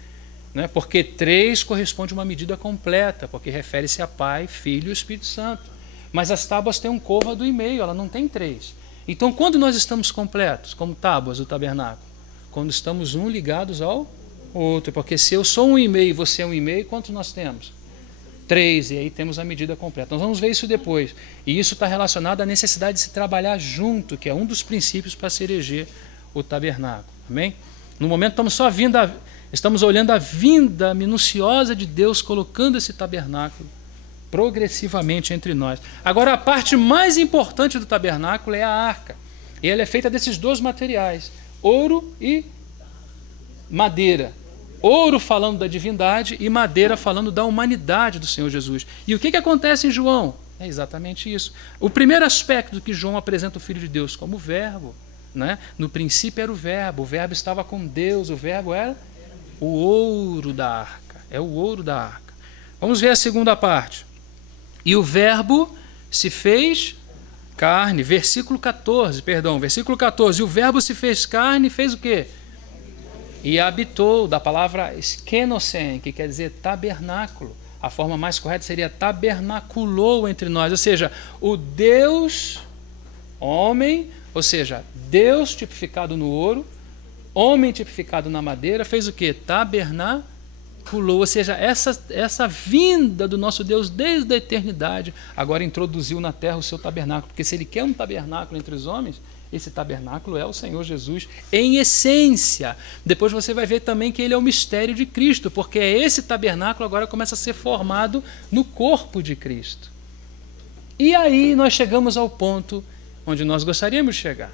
Né? Porque 3 corresponde a uma medida completa, porque refere-se a Pai, Filho e Espírito Santo. Mas as tábuas têm um côvado e meio, ela não tem 3. Então, quando nós estamos completos, como tábuas do tabernáculo? Quando estamos um ligados ao outro. Porque se eu sou 1,5 e você é 1,5, quantos nós temos? 3, e aí temos a medida completa. Nós vamos ver isso depois. E isso está relacionado à necessidade de se trabalhar junto, que é um dos princípios para se erigir o tabernáculo. Amém? No momento estamos olhando a vinda minuciosa de Deus colocando esse tabernáculo progressivamente entre nós. Agora, a parte mais importante do tabernáculo é a arca. E ela é feita desses 2 materiais, ouro e madeira. Ouro falando da divindade e madeira falando da humanidade do Senhor Jesus. E o que acontece em João? É exatamente isso. O primeiro aspecto que João apresenta o Filho de Deus como verbo, né? No princípio era o verbo estava com Deus, o verbo era o ouro da arca. É o ouro da arca. Vamos ver a segunda parte. E o verbo se fez carne. Versículo 14. E o verbo se fez carne e fez o quê? E habitou, da palavra skenosen, que quer dizer tabernáculo. A forma mais correta seria tabernaculou entre nós. Ou seja, o Deus homem Ou seja, Deus tipificado no ouro, homem tipificado na madeira, fez o quê? Tabernaculou. Ou seja, essa vinda do nosso Deus desde a eternidade, agora introduziu na terra o seu tabernáculo. Porque se ele quer um tabernáculo entre os homens, esse tabernáculo é o Senhor Jesus em essência. Depois você vai ver também que ele é o mistério de Cristo, porque esse tabernáculo agora começa a ser formado no corpo de Cristo. E aí nós chegamos ao ponto onde nós gostaríamos de chegar.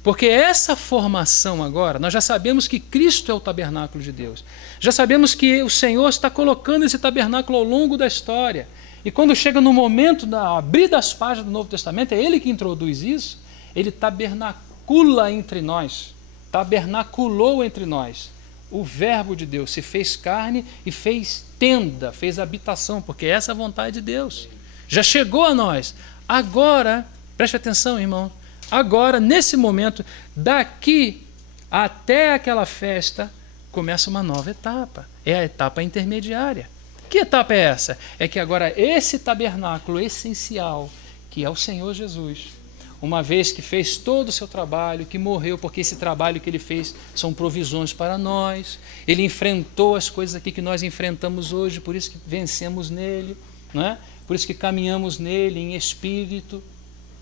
Porque essa formação agora, nós já sabemos que Cristo é o tabernáculo de Deus. Já sabemos que o Senhor está colocando esse tabernáculo ao longo da história. E quando chega no momento de abrir das páginas do Novo Testamento, é ele que introduz isso. Ele tabernacula entre nós, tabernaculou entre nós. O Verbo de Deus se fez carne e fez tenda, fez habitação, porque essa é a vontade de Deus. Já chegou a nós. Agora, preste atenção, irmão, agora, nesse momento, daqui até aquela festa, começa uma nova etapa. É a etapa intermediária. Que etapa é essa? É que agora esse tabernáculo essencial, que é o Senhor Jesus, uma vez que fez todo o seu trabalho, que morreu, porque esse trabalho que ele fez são provisões para nós, ele enfrentou as coisas aqui que nós enfrentamos hoje, por isso que vencemos nele, não é? Por isso que caminhamos nele em espírito.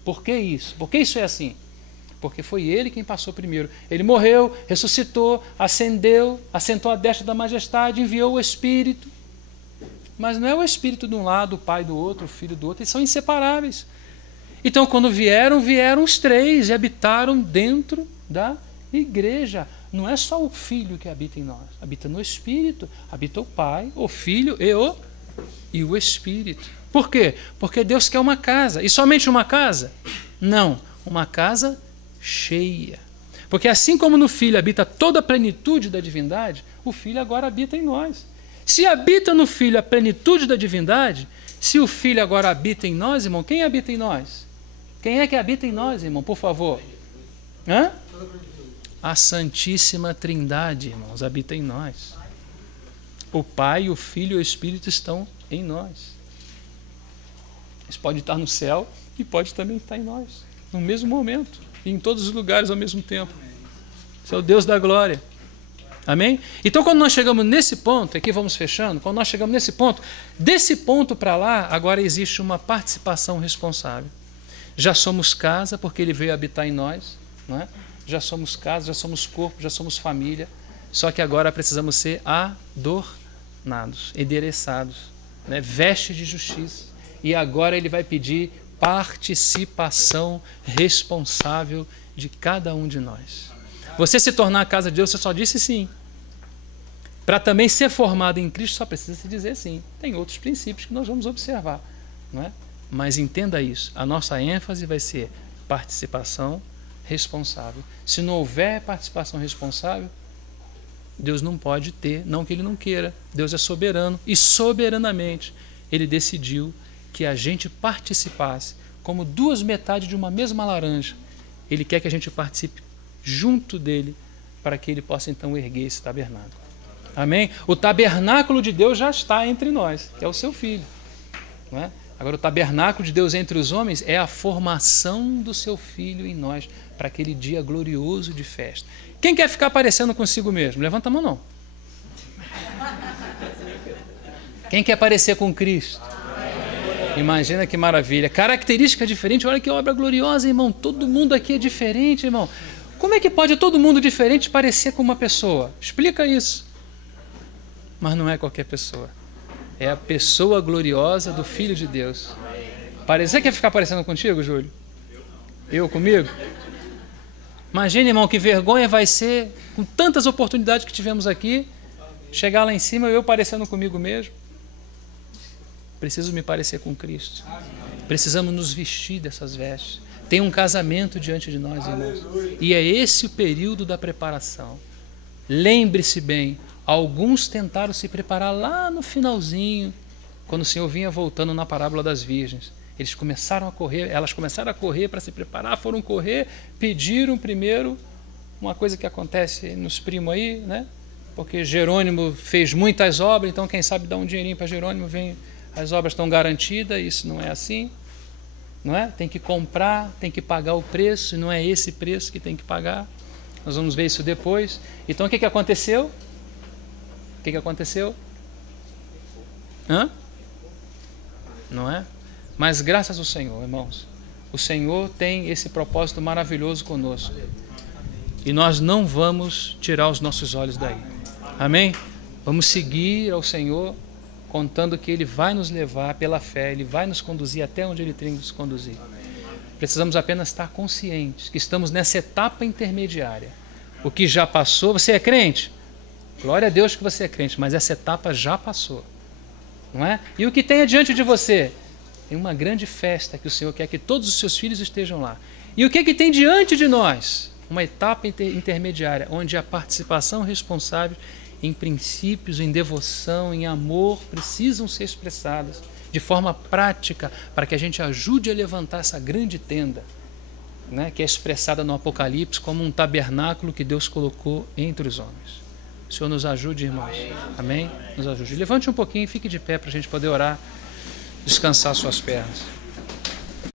Por que isso? Por que isso é assim? Porque foi ele quem passou primeiro. Ele morreu, ressuscitou, ascendeu, assentou à destra da majestade, enviou o Espírito. Mas não é o Espírito de um lado, o Pai do outro, o Filho do outro, eles são inseparáveis. Então, quando vieram os três e habitaram dentro da igreja. Não é só o Filho que habita em nós, habita no Espírito, habita o Pai, o Filho e o Espírito. Por quê? Porque Deus quer uma casa. E somente uma casa? Não, uma casa cheia. Porque assim como no Filho habita toda a plenitude da divindade, o Filho agora habita em nós. Se habita no Filho a plenitude da divindade, se o Filho agora habita em nós, irmão, quem habita em nós? Quem é que habita em nós, irmão, por favor? Hã? A Santíssima Trindade, irmãos, habita em nós. O Pai, o Filho e o Espírito estão em nós. Eles podem estar no céu e podem também estar em nós, no mesmo momento, e em todos os lugares ao mesmo tempo. Esse é o Deus da glória. Amém? Então, quando nós chegamos nesse ponto, aqui vamos fechando, quando nós chegamos nesse ponto, desse ponto para lá, agora existe uma participação responsável. Já somos casa, porque ele veio habitar em nós, não é? Já somos casa, já somos corpo, já somos família, só que agora precisamos ser adornados, endereçados, né? Veste de justiça. E agora ele vai pedir participação responsável de cada um de nós. Você se tornar a casa de Deus, você só disse sim. Para também ser formado em Cristo, só precisa se dizer sim. Tem outros princípios que nós vamos observar, não é? Mas entenda isso, a nossa ênfase vai ser participação responsável. Se não houver participação responsável, Deus não pode ter, não que ele não queira. Deus é soberano e soberanamente ele decidiu que a gente participasse como duas metades de uma mesma laranja. Ele quer que a gente participe junto dele para que ele possa então erguer esse tabernáculo. Amém? O tabernáculo de Deus já está entre nós, que é o seu filho, não é? Agora, o tabernáculo de Deus entre os homens é a formação do seu Filho em nós, para aquele dia glorioso de festa. Quem quer ficar parecendo consigo mesmo? Levanta a mão, não. Quem quer parecer com Cristo? Imagina que maravilha. Característica diferente, olha que obra gloriosa, irmão. Todo mundo aqui é diferente, irmão. Como é que pode todo mundo diferente parecer com uma pessoa? Explica isso. Mas não é qualquer pessoa. É a pessoa gloriosa do Filho de Deus. Você quer ficar parecendo contigo, Júlio? Eu comigo? Imagina, irmão, que vergonha vai ser, com tantas oportunidades que tivemos aqui, chegar lá em cima eu parecendo comigo mesmo. Preciso me parecer com Cristo. Precisamos nos vestir dessas vestes. Tem um casamento diante de nós, irmãos. E é esse o período da preparação. Lembre-se bem, alguns tentaram se preparar lá no finalzinho, quando o Senhor vinha voltando na parábola das virgens. Elas começaram a correr para se preparar, foram correr, pediram primeiro uma coisa que acontece nos primos aí, né? Porque Jerônimo fez muitas obras, então quem sabe dá um dinheirinho para Jerônimo, vem, as obras estão garantidas, isso não é assim. não é? Tem que comprar, tem que pagar o preço, e não é esse preço que tem que pagar. Nós vamos ver isso depois. Então o que aconteceu? O que aconteceu? Não é? Mas graças ao Senhor, irmãos, o Senhor tem esse propósito maravilhoso conosco. E nós não vamos tirar os nossos olhos daí. Amém? Vamos seguir ao Senhor, contando que Ele vai nos levar pela fé, Ele vai nos conduzir até onde Ele tem que nos conduzir. Precisamos apenas estar conscientes que estamos nessa etapa intermediária. O que já passou, você é crente? Glória a Deus que você é crente, mas essa etapa já passou. Não é? E o que tem adiante de você? Tem uma grande festa que o Senhor quer que todos os seus filhos estejam lá. E o que tem diante de nós? Uma etapa intermediária, onde a participação responsável em princípios, em devoção, em amor, precisam ser expressadas de forma prática, para que a gente ajude a levantar essa grande tenda, né, que é expressada no Apocalipse como um tabernáculo que Deus colocou entre os homens. O Senhor nos ajude, irmãos. Amém? Nos ajude. Levante um pouquinho e fique de pé para a gente poder orar, descansar suas pernas.